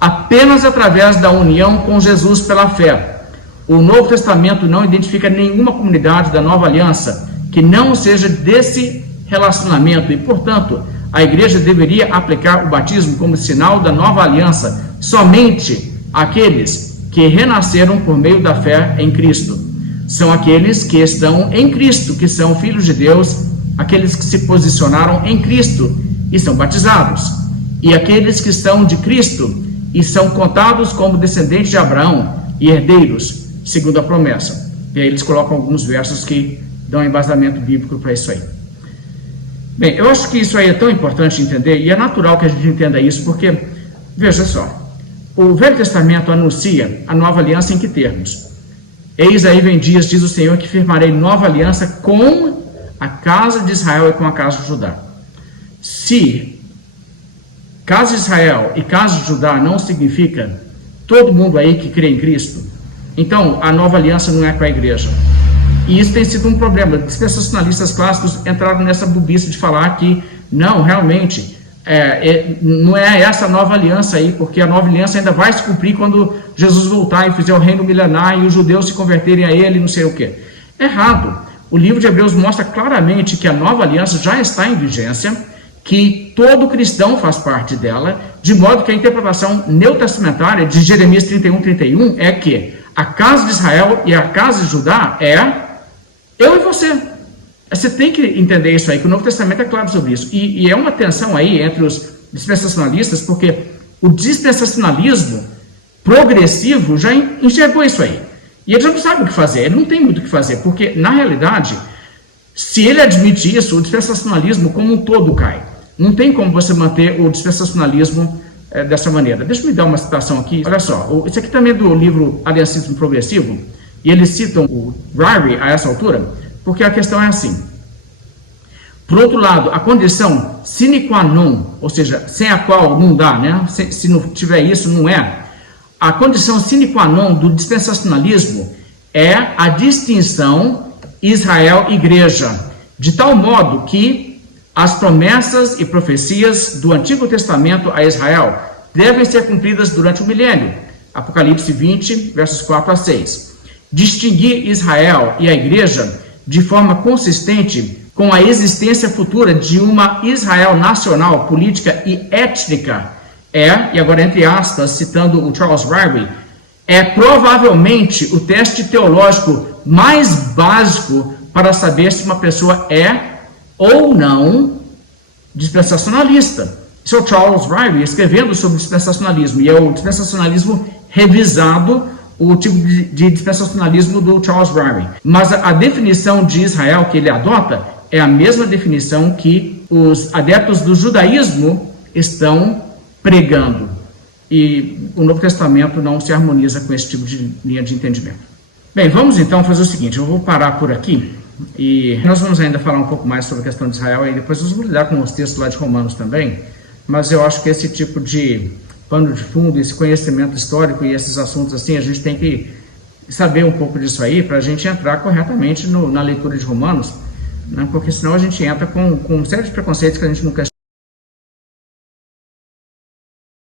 Apenas através da união com Jesus pela fé. O Novo Testamento não identifica nenhuma comunidade da nova aliança que não seja desse relacionamento e, portanto, a igreja deveria aplicar o batismo como sinal da nova aliança somente àqueles que renasceram por meio da fé em Cristo. São aqueles que estão em Cristo, que são filhos de Deus, aqueles que se posicionaram em Cristo e são batizados, e aqueles que são de Cristo e são contados como descendentes de Abraão e herdeiros, segundo a promessa. E aí eles colocam alguns versos que dão embasamento bíblico para isso aí. Bem, eu acho que isso aí é tão importante entender, e é natural que a gente entenda isso, porque, veja só, o Velho Testamento anuncia a nova aliança em que termos? Eis aí vem dias, diz o Senhor, que firmarei nova aliança com a casa de Israel e com a casa de Judá. Se casa de Israel e casa de Judá não significa todo mundo aí que crê em Cristo, então a nova aliança não é com a igreja. E isso tem sido um problema. Os dispensacionalistas clássicos entraram nessa bobice de falar que não, realmente, não é essa nova aliança aí, porque a nova aliança ainda vai se cumprir quando Jesus voltar e fizer o reino milenar e os judeus se converterem a ele, não sei o quê. Errado. O livro de Hebreus mostra claramente que a nova aliança já está em vigência, que todo cristão faz parte dela, de modo que a interpretação neotestamentária de Jeremias 31, 31 é que a casa de Israel e a casa de Judá é eu e você. Você tem que entender isso aí, que o Novo Testamento é claro sobre isso. E é uma tensão aí entre os dispensacionalistas, porque o dispensacionalismo progressivo já enxergou isso aí. E ele já não sabe o que fazer, ele não tem muito o que fazer, porque, na realidade, se ele admite isso, o dispensacionalismo como um todo cai. Não tem como você manter o dispensacionalismo dessa maneira. Deixa eu me dar uma citação aqui. Olha só, isso aqui também é do livro Aliancismo Progressivo, e eles citam o Ryrie a essa altura, porque a questão é assim. Por outro lado, a condição sine qua non, ou seja, sem a qual não dá, né? Se não tiver isso, não é. A condição sine qua non do dispensacionalismo é a distinção Israel-Igreja, de tal modo que as promessas e profecias do Antigo Testamento a Israel devem ser cumpridas durante o milênio. Apocalipse 20, versos 4 a 6. Distinguir Israel e a Igreja de forma consistente com a existência futura de uma Israel nacional, política e étnica e agora entre aspas, citando o Charles Ryrie, é provavelmente o teste teológico mais básico para saber se uma pessoa é ou não dispensacionalista. Esse é o Charles Ryrie escrevendo sobre dispensacionalismo, e é o dispensacionalismo revisado, o tipo de dispensacionalismo do Charles Ryrie. Mas a definição de Israel que ele adota é a mesma definição que os adeptos do judaísmo estão pregando. E o Novo Testamento não se harmoniza com esse tipo de linha de entendimento. Bem, vamos então fazer o seguinte, eu vou parar por aqui, e nós vamos ainda falar um pouco mais sobre a questão de Israel, e depois nós vamos lidar com os textos lá de Romanos também, mas eu acho que esse tipo de pano de fundo, esse conhecimento histórico e esses assuntos assim, a gente tem que saber um pouco disso aí para a gente entrar corretamente na leitura de Romanos, né? Porque senão a gente entra com uma série de preconceitos que a gente não quer